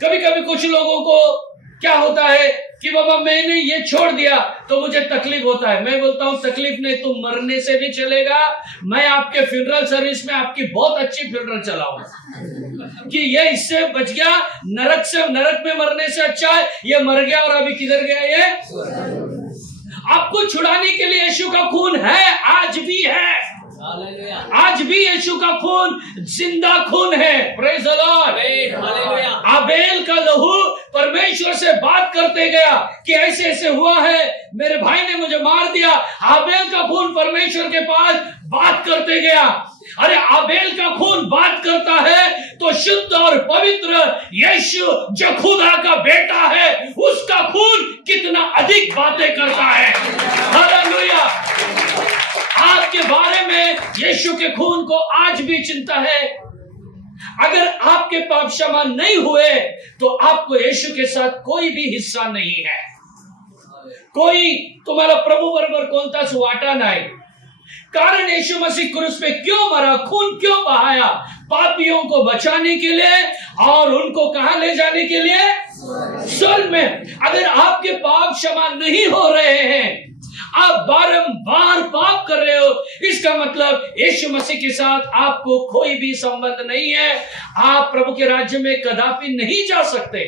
कभी कभी कुछ लोगों को क्या होता है कि बाबा मैंने ये छोड़ दिया तो मुझे तकलीफ होता है। मैं बोलता हूँ तकलीफ नहीं, तुम मरने से भी चलेगा। मैं आपके फ्यूनरल सर्विस में आपकी बहुत अच्छी फ्यूनरल चलाऊंगा कि ये इससे बच गया, नरक में मरने से अच्छा है ये मर गया और अभी किधर गया ये। आपको छुड़ाने के लिए यीशु का खून है, आज भी है। आज भी यीशु का खून जिंदा खून है। Praise the Lord. आबेल का लहू परमेश्वर से बात करते गया कि ऐसे ऐसे हुआ है, मेरे भाई ने मुझे मार दिया। आबेल का खून परमेश्वर के पास बात करते गया। अरे आबेल का खून बात करता है तो शुद्ध और पवित्र यीशु जो खुदा का बेटा है, उसका खून कितना अधिक बातें करता है। हालेलुया। आपके बारे में यीशु के खून को आज भी चिंता है। अगर आपके पाप क्षमा नहीं हुए तो आपको यीशु के साथ कोई भी हिस्सा नहीं है। कोई तुम्हारा प्रभु बरोबर कोणताच वाटा नाही। कारण यीशु मसीह क्रूस पे क्यों मरा, खून क्यों बहाया? पापियों को बचाने के लिए और उनको कहां ले जाने के लिए? स्वर्ग में। अगर आपके पाप क्षमा नहीं हो रहे हैं, आप बारंबार पाप कर रहे हो, इसका मतलब यीशु मसीह के साथ आपको कोई भी संबंध नहीं है। आप प्रभु के राज्य में कदापि नहीं जा सकते।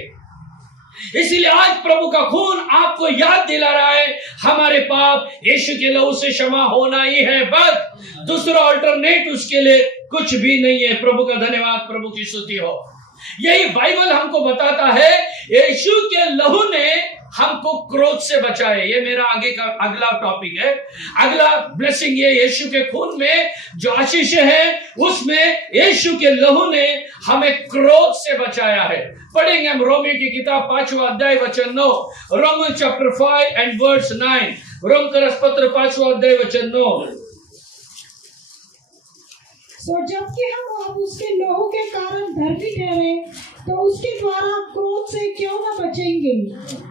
इसीलिए आज प्रभु का खून आपको याद दिला रहा है, हमारे पाप यीशु के लहू से क्षमा होना ही है, बस दूसरा अल्टरनेट उसके लिए कुछ भी नहीं है। प्रभु का धन्यवाद, प्रभु की स्तुति हो। यही बाइबल हमको बताता है, यीशु के लहू ने हमको क्रोध से बचाए। ये मेरा आगे का अगला टॉपिक है। अगला ब्लेसिंग ये यीशु के खून में जो आशीष है, उसमें यीशु के लहू ने हमें क्रोध से बचाया है। पढ़ेंगे हम रोमियो की किताब 5वां अध्याय वचन 9, रोमन चैप्टर 5 एंड वर्स 9। रोम का पत्र 5वां अध्याय वचन 9। सो जबकि हम अब उसके लहू के कारण धर्मी ठहरे, तो उसके द्वारा क्रोध से क्यों न बचेंगे?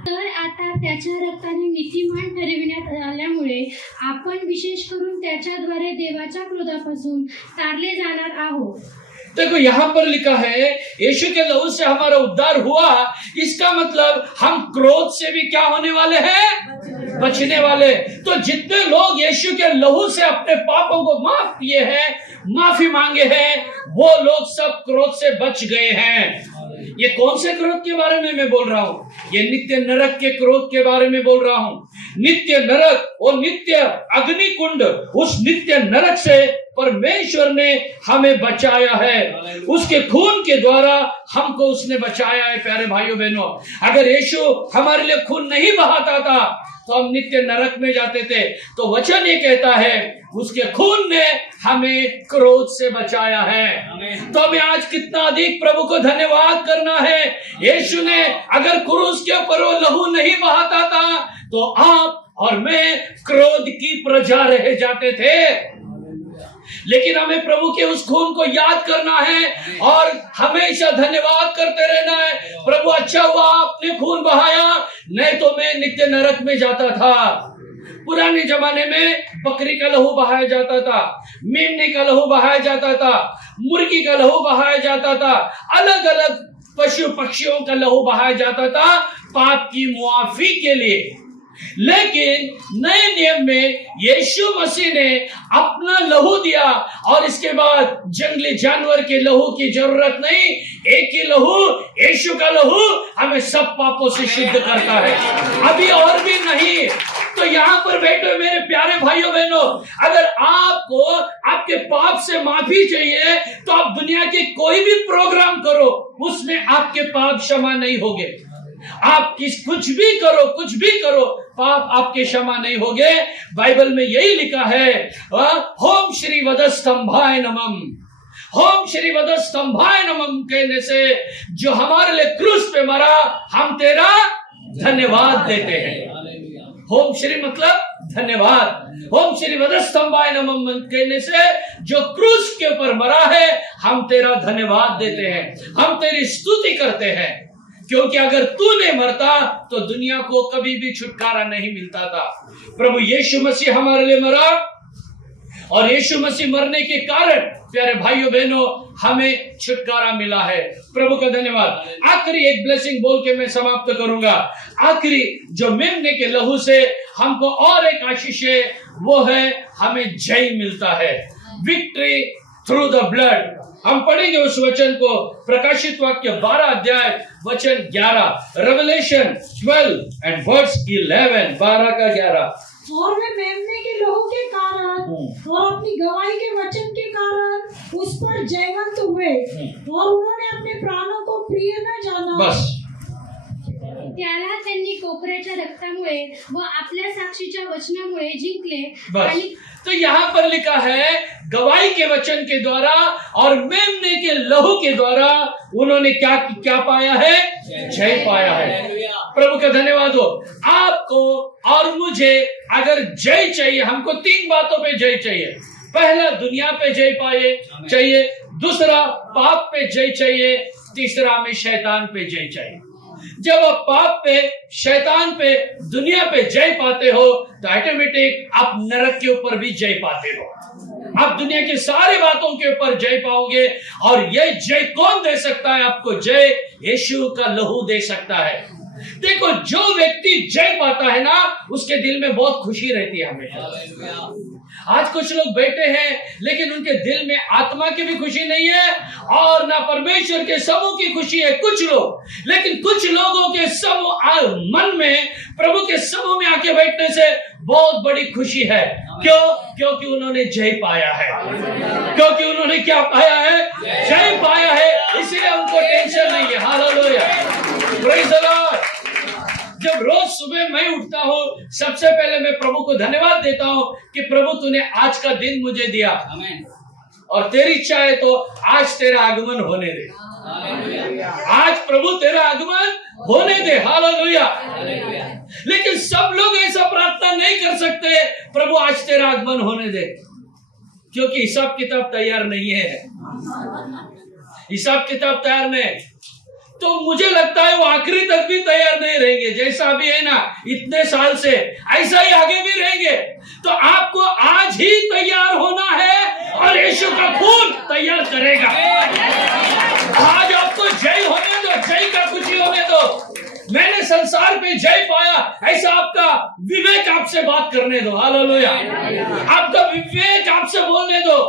तर आता त्याच्या रक्ताने नीतिमान ठरविण्यात आल्यामुळे आपण विशेष करून त्याच्याद्वारे देवाच्या क्रोधापासून तारले जाणार आहोत। देखो यहाँ पर लिखा है, यीशु के लहू से हमारा उद्धार हुआ, इसका मतलब हम क्रोध से भी क्या होने वाले हैं? बचने वाले। तो जितने लोग यीशु के लहू से अपने पापों को माफ किए हैं, माफी मांगे हैं, वो लोग सब क्रोध से बच गए हैं। ये कौन से क्रोध के बारे में मैं बोल रहा हूँ? ये नित्य नरक के क्रोध के बारे में बोल रहा हूँ। नित्य नरक और नित्य अग्नि कुंड, उस नित्य नरक से परमेश्वर ने हमें बचाया है। उसके खून के द्वारा हमको उसने बचाया है। प्यारे भाइयों बहनों, अगर यीशु हमारे लिए खून नहीं बहाता था तो हम नित्य नरक में जाते थे। तो वचन ये कहता है, उसके खून ने हमें क्रोध से बचाया है। तो हमें आज कितना अधिक प्रभु को धन्यवाद करना है। यीशु ने अगर क्रूस के ऊपर वो लहू नहीं बहाता था तो आप और मैं क्रोध की प्रजा रह जाते थे। लेकिन हमें प्रभु के उस खून को याद करना है और हमेशा धन्यवाद करते रहना है। प्रभु अच्छा हुआ आपने खून बहाया, नहीं तो मैं नित्य नरक में जाता था। पुराने जमाने में बकरी का लहू बहाया जाता था, मेमने का लहू बहाया जाता था, मुर्गी का लहू बहाया जाता था, अलग अलग पशु पक्षियों का लहू बहाया जाता था पाप की मुआफी के लिए। लेकिन नए नियम में यीशु मसीह ने अपना लहू दिया और इसके बाद जंगली जानवर के लहू की जरूरत नहीं। एक ही लहू, यीशु का लहू हमें सब पापों से शुद्ध करता है, अभी और भी नहीं। तो यहाँ पर बैठे मेरे प्यारे भाइयों बहनों, अगर आपको आपके पाप से माफी चाहिए तो आप दुनिया के कोई भी प्रोग्राम करो, उसमें आपके पाप क्षमा नहीं होंगे। आप कुछ भी करो, पाप आपके क्षमा नहीं होंगे। बाइबल में यही लिखा है, होम श्री वधस्तंभाय नमः, होम श्री वधस्तंभाय नमः कहने से जो हमारे लिए क्रूस पे मरा, हम तेरा धन्यवाद देते हैं। होम श्री मतलब धन्यवाद। होम श्री वधस्तंभाय नमः कहने से जो क्रूस के ऊपर मरा है, हम तेरा धन्यवाद देते हैं, हम तेरी स्तुति करते हैं। क्योंकि अगर तू नहीं मरता तो दुनिया को कभी भी छुटकारा नहीं मिलता था। प्रभु यीशु मसीह हमारे लिए मरा और यीशु मसीह मरने के कारण प्यारे भाइयों बहनों हमें छुटकारा मिला है। प्रभु का धन्यवाद। आखिरी एक ब्लेसिंग बोल के मैं समाप्त करूंगा। आखिरी जो मेमने के लहू से हमको और एक आशीष है, वो है हमें जय मिलता है, विक्ट्री थ्रू द ब्लड। हम पढ़ेंगे उस वचन को, प्रकाशित वाक्य 12 अध्याय वचन 11, रेवलेशन 12 एंड वर्स 11, 12 का 11। और वे मेमने के लहू के कारण और अपनी गवाही के वचन के कारण उस पर जयवंत हुए और उन्होंने अपने प्राणों को प्रिय न जाना। बस त्याला त्यांनी कोपऱ्याच्या रक्तामुळे व आपल्या साक्षीच्या वचनामुळे जिंकले। बस। तो यहाँ पर लिखा है, गवाही के वचन के द्वारा और मेमने के लहू के द्वारा उन्होंने क्या पाया है? जय पाया है। प्रभु का धन्यवाद हो। आपको और मुझे अगर जय चाहिए, हमको 3 बातों पे जय चाहिए। पहला, दुनिया पे जय पाए चाहिए, दूसरा पाप पे जय चाहिए, तीसरा हमें शैतान पे जय चाहिए। जब आप पाप पे, शैतान पे, दुनिया पे जय पाते हो तो ऑटोमेटिक आप नरक के ऊपर भी जय पाते हो। आप दुनिया की सारी बातों के ऊपर जय पाओगे। और ये जय कौन दे सकता है आपको? जय यीशु का लहू दे सकता है। देखो, जो व्यक्ति जय पाता है ना, उसके दिल में बहुत खुशी रहती है हमेशा। आज कुछ लोग बैठे हैं लेकिन उनके दिल में आत्मा की भी खुशी नहीं है और ना परमेश्वर के समूह की खुशी है कुछ लोग, लेकिन कुछ लोगों के समूह मन में प्रभु के समूह में आके बैठने से बहुत बड़ी खुशी है। क्यों? क्योंकि उन्होंने जय पाया है। क्योंकि उन्होंने क्या पाया है? जय पाया है, इसलिए उनको टेंशन नहीं है। Hallelujah, praise the Lord. जब रोज सुबह मैं उठता हूँ, सबसे पहले मैं प्रभु को धन्यवाद देता हूँ कि प्रभु तूने आज का दिन मुझे दिया, और तेरी इच्छा है तो आज तेरा आगमन होने दे। आज प्रभु तेरा आगमन होने दे। हालेलुया। लेकिन सब लोग ऐसा प्रार्थना नहीं कर सकते, प्रभु आज तेरा आगमन होने दे, क्योंकि हिसाब किताब तैयार नहीं है। हिसाब किताब तैयार नहीं, तो मुझे लगता है वो आखिरी तक भी तैयार नहीं रहेंगे। जैसा अभी है ना, इतने साल से ऐसा ही आगे भी रहेंगे। तो आपको आज ही तैयार होना है और यीशु का खून तैयार करेगा। आज आपको जय होने दो, जय का खुशी होने दो। मैंने संसार पे जय पाया, ऐसा आपका विवेक आपसे बात करने दो। हालेलुया। आपका विवेक आपसे बोलने दो।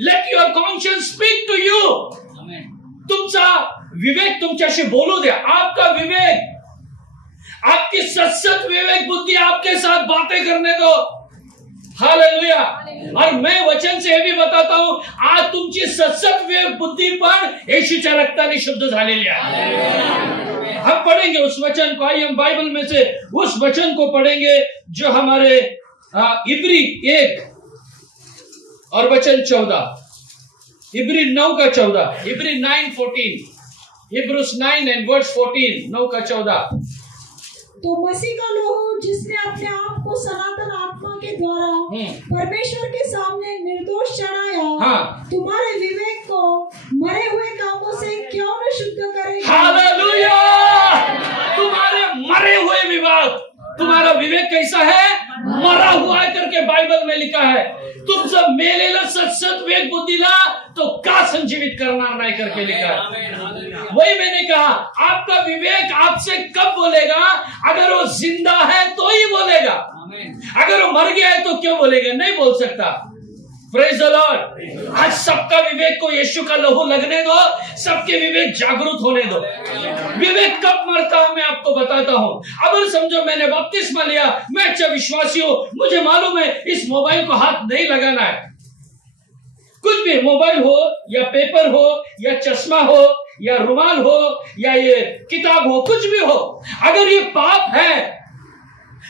Let your conscious speak to you. तुमचा विवेक तुमच्याशी बोलू द्या। आपका विवेक, आपकी सत्सत विवेक बुद्धि आपके साथ बातें करने दो। हालेलुया। और मैं वचन से भी बताता हूं, आज तुमची सत्सत विवेक बुद्धि पण येशूच्या रक्ताने शुद्ध झालेली आहे। हम पढ़ेंगे उस वचन को। आइए हम बाइबल में से उस वचन को पढ़ेंगे जो हमारे इब्री 1 और वचन 14, इब्री 9 का 14, इब्री 9:14, Hebrews 9 and verse 14, 9 का 14। तो मसीह का लहू जिसने अपने आप को सनातन आत्मा के द्वारा परमेश्वर के सामने निर्दोष चढ़ाया, हाँ। तुम्हारे विवेक को मरे हुए कामों से क्यों न शुद्ध करेगा। हालेलुया। तुम्हारे मरे हुए विवेक, तुम्हारा विवेक कैसा है? मरा हुआ है करके बाइबल में लिखा है। तुमचं मेलेलं सत्सत विवेक बुद्धीला तो का संजीवित करणार नाही करके लिखा है। वही मैंने कहा, आपका विवेक आपसे कब बोलेगा? अगर वो जिंदा है तो ही बोलेगा। अगर वो मर गया है तो क्यों बोलेगा? नहीं बोल सकता। Praise the Lord. आज सबका विवेक को यीशु का लहू लगने दो, सबके विवेक जागरूक होने दो। विवेक कब मरता है मैं आपको बताता हूँ। अब समझो मैंने बपतिस्मा लिया, मैं अच्छा विश्वासी हूँ, मुझे मालूम है इस मोबाइल को हाथ नहीं लगाना है। कुछ भी, मोबाइल हो या पेपर हो या चश्मा हो या रुमाल हो या ये किताब हो, कुछ भी हो, अगर ये पाप है,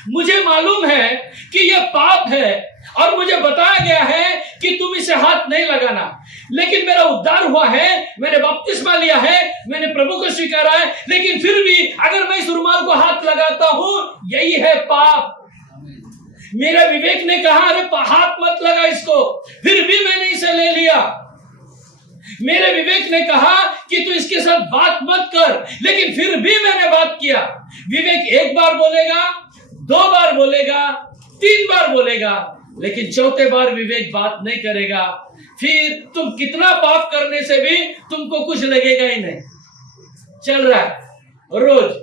मुझे मालूम है कि ये पाप है और मुझे बताया गया है कि तुम इसे हाथ नहीं लगाना, लेकिन मेरा उद्धार हुआ है, मैंने बपतिस्मा लिया है, मैंने प्रभु को स्वीकारा है, लेकिन फिर भी अगर मैं इस रुमाल को हाथ लगाता हूं, यही है पाप। मेरा विवेक ने कहा अरे हाथ मत लगा इसको, फिर भी मैंने इसे ले लिया। मेरे विवेक ने कहा कि तू इसके साथ बात मत कर, लेकिन फिर भी मैंने बात किया। विवेक एक बार बोलेगा, 2 बार बोलेगा, 3 बार बोलेगा, लेकिन चौथे बार विवेक बात नहीं करेगा। फिर तुम कितना पाप करने से भी तुमको कुछ लगेगा ही नहीं। चल रहा है, रोज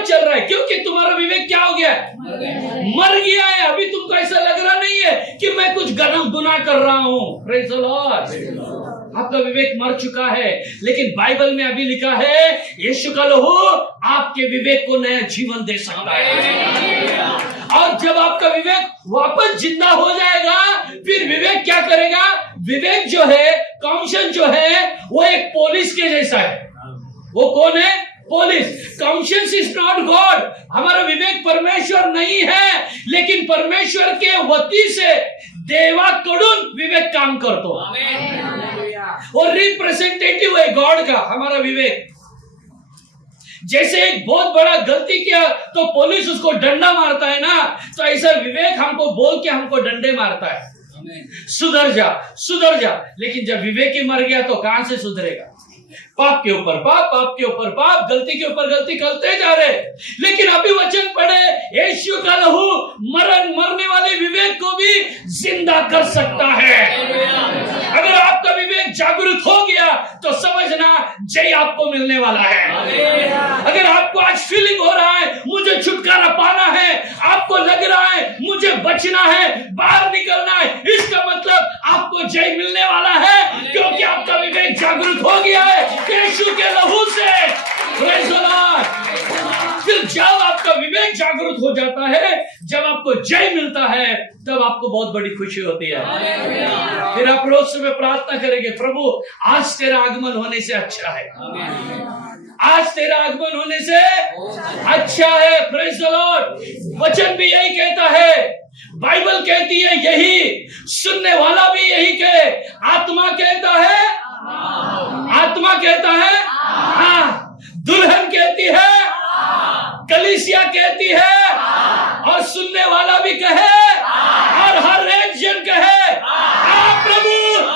चल रहा है, क्योंकि तुम्हारा विवेक क्या हो गया है? मर गया है। अभी तुमको ऐसा लग रहा नहीं है कि मैं कुछ गुनाह कर रहा हूं। Praise the Lord. आपका विवेक मर चुका है, लेकिन बाइबल में अभी लिखा है यीशु का लहू आपके विवेक को नया जीवन दे सकता है। और जब आपका विवेक वापस जिंदा हो जाएगा, फिर विवेक क्या करेगा? विवेक जो है, कॉन्शियस जो है, वो एक पुलिस के जैसा है। वो कौन है? Police. Conscious is not God. हमारा विवेक परमेश्वर नहीं है, लेकिन परमेश्वर के वती से देवाकडून विवेक काम करतो। और रिप्रेजेंटेटिव है गॉड का हमारा विवेक। जैसे एक बहुत बड़ा गलती किया तो पुलिस उसको डंडा मारता है ना, तो ऐसा विवेक हमको बोल के हमको डंडे मारता है, सुधर जा सुधर जा। लेकिन जब विवेक ही मर गया तो कहां से सुधरेगा? पाप के ऊपर पाप, पाप के ऊपर पाप, गलती के ऊपर गलती करते जा रहे। लेकिन अभी वचन पढ़े, यीशु का लहू मरने वाले विवेक को भी जिंदा कर सकता है। अगर आपका विवेक जागृत हो गया तो समझना जय आपको मिलने वाला है। अगर आपको आज फीलिंग हो रहा है मुझे छुटकारा पाना है, आपको लग रहा है मुझे बचना है, बाहर निकलना है, इसका मतलब आपको जय मिलने वाला है, क्योंकि आपका विवेक जागृत हो गया है यीशु के लहू से। Praise the Lord. फिर जब आपका विवेक जागृत हो जाता है, जब आपको जय मिलता है, तब आपको बहुत बड़ी खुशी होती है। फिर आप रोज सुबह प्रार्थना करेंगे, प्रभु आज तेरा आगमन होने से अच्छा है, आज तेरा आगमन होने से अच्छा है। Praise the Lord. वचन भी यही कहता है, बाइबल कहती है यही, सुनने वाला भी यही कहे, आत्मा कहता है, आत्मा कहता है, हाँ, दुल्हन कहती है, कलीसिया कहती है, और सुनने वाला भी कहे, और हर एक जन कहे, हाँ प्रभु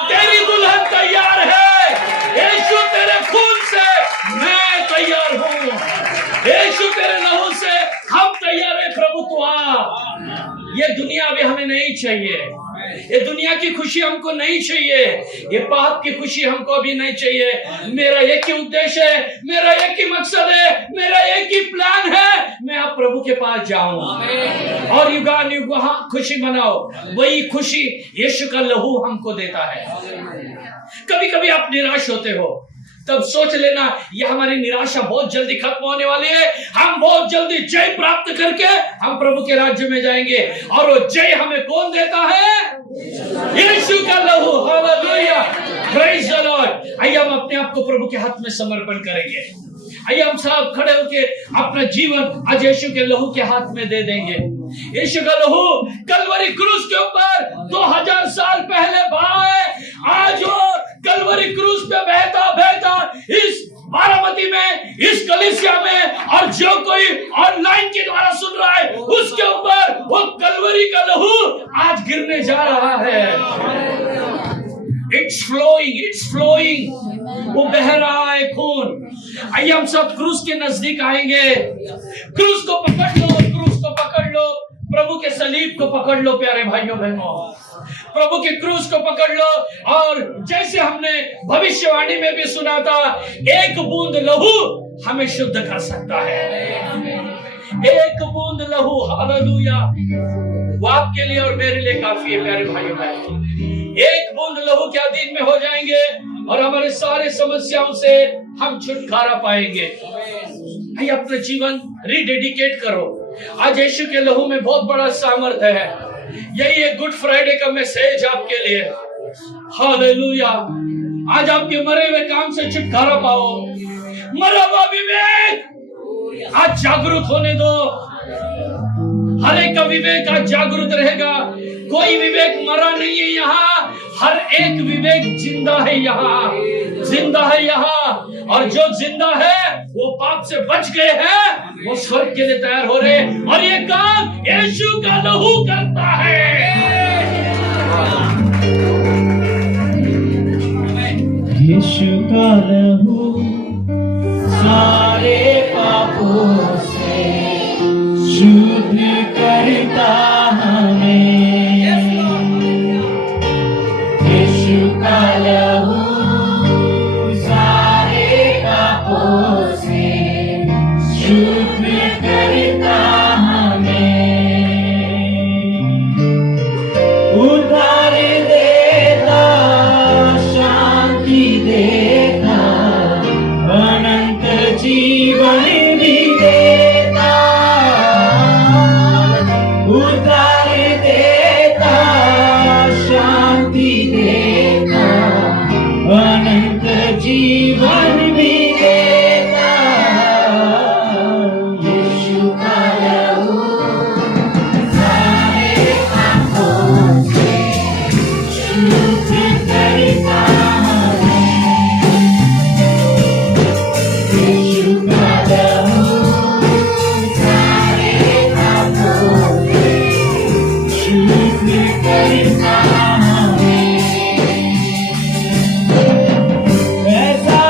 तेरी दुल्हन तैयार है, यीशु तेरे खून से मैं तैयार हूँ, यीशु तेरे लहू से हम तैयार है, प्रभु तू आ। ये दुनिया भी हमें नहीं चाहिए, ये दुनिया की खुशी हमको नहीं चाहिए, ये पाप की खुशी हमको भी नहीं चाहिए। मेरा एक ही उद्देश्य है, मेरा एक ही मकसद है, मेरा एक ही प्लान है, मैं अब प्रभु के पास जाऊं और युगानुयुग वहां खुशी मनाओ। वही खुशी यीशु का लहू हमको देता है। कभी कभी आप निराश होते हो, तब सोच लेना ये हमारी निराशा बहुत जल्दी खत्म होने वाली है, हम बहुत जल्दी जय प्राप्त करके हम प्रभु के राज्य में जाएंगे। और वो जय हमें कौन देता है? यीशु का लहू। Hallelujah, praise the Lord. आइए हम अपने आप को प्रभु के हाथ में समर्पण करेंगे। आइए हम सब खड़े होके अपना जीवन आज यीशु के लहू के हाथ में दे देंगे। यीशु का लहू कलवरी क्रूस के ऊपर 2000 साल पहले बहा है। आज वो कलवरी क्रूस पे बहता बहता इस बारामती में, इस कलीसिया में, और जो कोई ऑनलाइन के द्वारा सुन रहा है उसके ऊपर वो कलवरी का लहू आज गिरने जा रहा है। It's flowing, वो बह रहा है खून। आइए हम सब क्रूस के नजदीक आएंगे। क्रूस को पकड़ लो, क्रूस को पकड़ लो, प्रभु के सलीब को पकड़ लो प्यारे भाइयों बहनों, प्रभु के क्रूस को पकड़ लो। और जैसे हमने भविष्यवाणी में भी सुना था, एक बूंद लहू हमें शुद्ध कर सकता है, एक बूंद लहू। हालेलुया, वो आपके लिए और मेरे लिए काफी है प्यारे भाइयों बहनों। एक बूंद लहू के अधीन में हो जाएंगे और हमारे सारे समस्याओं से हम छुटकारा पाएंगे। आइए अपना जीवन रिडेडिकेट करो। आज यीशु के लहू में बहुत बड़ा सामर्थ्य है। यही एक गुड फ्राइडे का मैसेज आपके लिए। हालेलुया, आज आपके मरे हुए काम से छुटकारा पाओ। मरा हुआ विवेक आज जागरूक होने दो। हर एक का विवेक आज जागरूक रहेगा। कोई विवेक मरा नहीं है यहाँ, हर एक विवेक जिंदा है यहाँ, जिंदा है यहाँ। और जो जिंदा है वो पाप से बच गए हैं, वो स्वर्ग के लिए तैयार हो रहे हैं। और ये काम यीशु का लहू करता है। यीशु का लहू सारे पापों से शुद्ध करता हमें। यीशु का लहू सारे पापों से शुद्ध करता हमें। उद्धार देता, शांति देता, अनंत जीवन भी देता। उद्धार देता, शांति देता, अनंत जीवन भी देता। यीशु का लहू सारे पापों से शुद्ध करता हमें। यीशु का लहू सारे पापों से शुद्ध करता हमें। ऐसा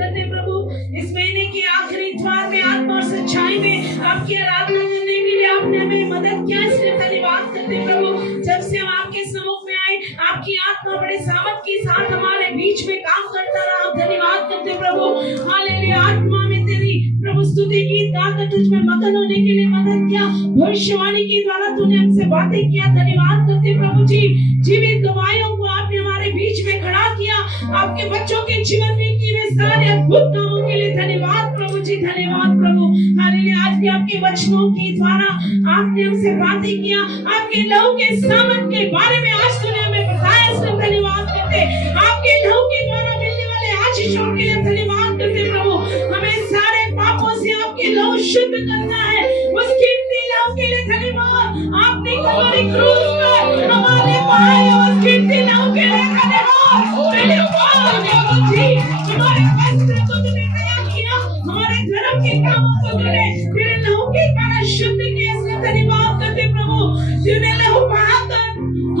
करते प्रभु इस महीने की आखिरी इतवार में आत्मा और सच्चाई में आपकी आराधना करने के लिए आपने हमें मदद किया, इसलिए धन्यवाद करते प्रभु। जब से हम आपके सम्मुख में आए आपकी आत्मा बड़े सामर्थ के साथ हमारे बीच में काम करता रहा, आप धन्यवाद करते प्रभु। हालेलुया। आत्मा में तेरी प्रभु स्तुति की ताकत तुझ में मगन होने के लिए मदद किया, भविष्यवाणी के द्वारा तूने हमसे बातें किया, धन्यवाद करते प्रभु जी। जीवित गवाहियों को आपने हमारे बीच में खड़ा किया, आपके बच्चों के जीवन में किए हुए सारे अद्भुत कामों के लिए धन्यवाद प्रभु जी, धन्यवाद प्रभु। हालेलुया। आज भी आपके वचनों के द्वारा आपने हमसे बातें किया, आपके लहू के सामर्थ के बारे में आज तूने हमें बताया, इसलिए धन्यवाद करते। आपके लहू के द्वारा मिलने वाले आशीषों के लिए धन्यवाद करते प्रभु। हमें सारे पापों से आपके लहू शुद्ध करना है, उस कीमती लहू के लिए धन्यवाद। आपने कलवरी क्रूस पर हमारे भाई उस कीमती लहू के लिए धन्यवाद, धन्यवाद प्रभु जी। हमारे वस्त्र को तूने नया किया, हमारे धर्म के कामों को तूने तेरे लहू के कारण शुद्ध किया, इसलिए धन्यवाद करते प्रभु। तूने लहू बहाकर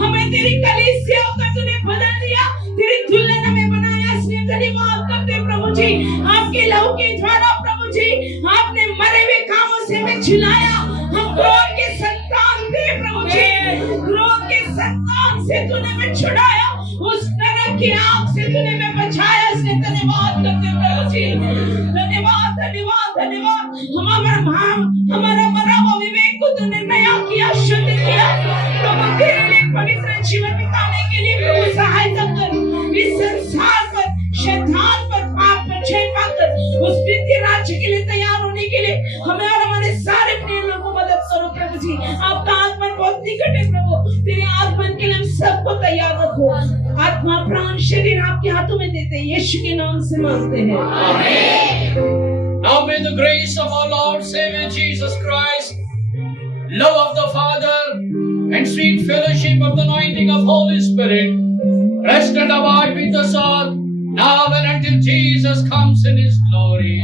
हमें तेरी कलीसिया का तूने बदल दिया, तेरी दुल्हन हमें बनाया, इसलिए धन्यवाद करते प्रभु जी। आपके लहू के द्वारा प्रभु जी आपने मरे हुए कामों से हमें छुलाया, हम क्रोध के संतान थे प्रभु जी, क्रोध के संतान से तूने हमें छुड़ाया, उस नरक की आग से तूने हमें बचाया, इसलिए धन्यवाद करते प्रभु जी। धन्यवाद धन्यवाद धन्यवाद। हमारा मरा हुआ विवेक को तूने नया किया, शुद्ध किया प्रभु, तेरे लिए एक पवित्र जीवन बिताने के लिए प्रभु सहायता कर। इस संसार पर, शैतान पर, पाप पर जय पाकर उस नित्य राज्य के लिए तैयार होने के लिए हमें और हमारे सारे प्रिय लोगों को मदद करो प्रभु जी। आपका आगमन बहुत निकट है प्रभु, तेरे आगमन के लिए हम सबको तैयार रखो। आत्मा, प्राण, शरीर आपके हाथों में देते हैं, यीशु के नाम से मांगते हैं, आमीन। Now may the grace of our Lord Savior Jesus Christ, love of the Father, and sweet fellowship of the anointing of Holy Spirit rest and abide with us all, now and until Jesus comes in His glory.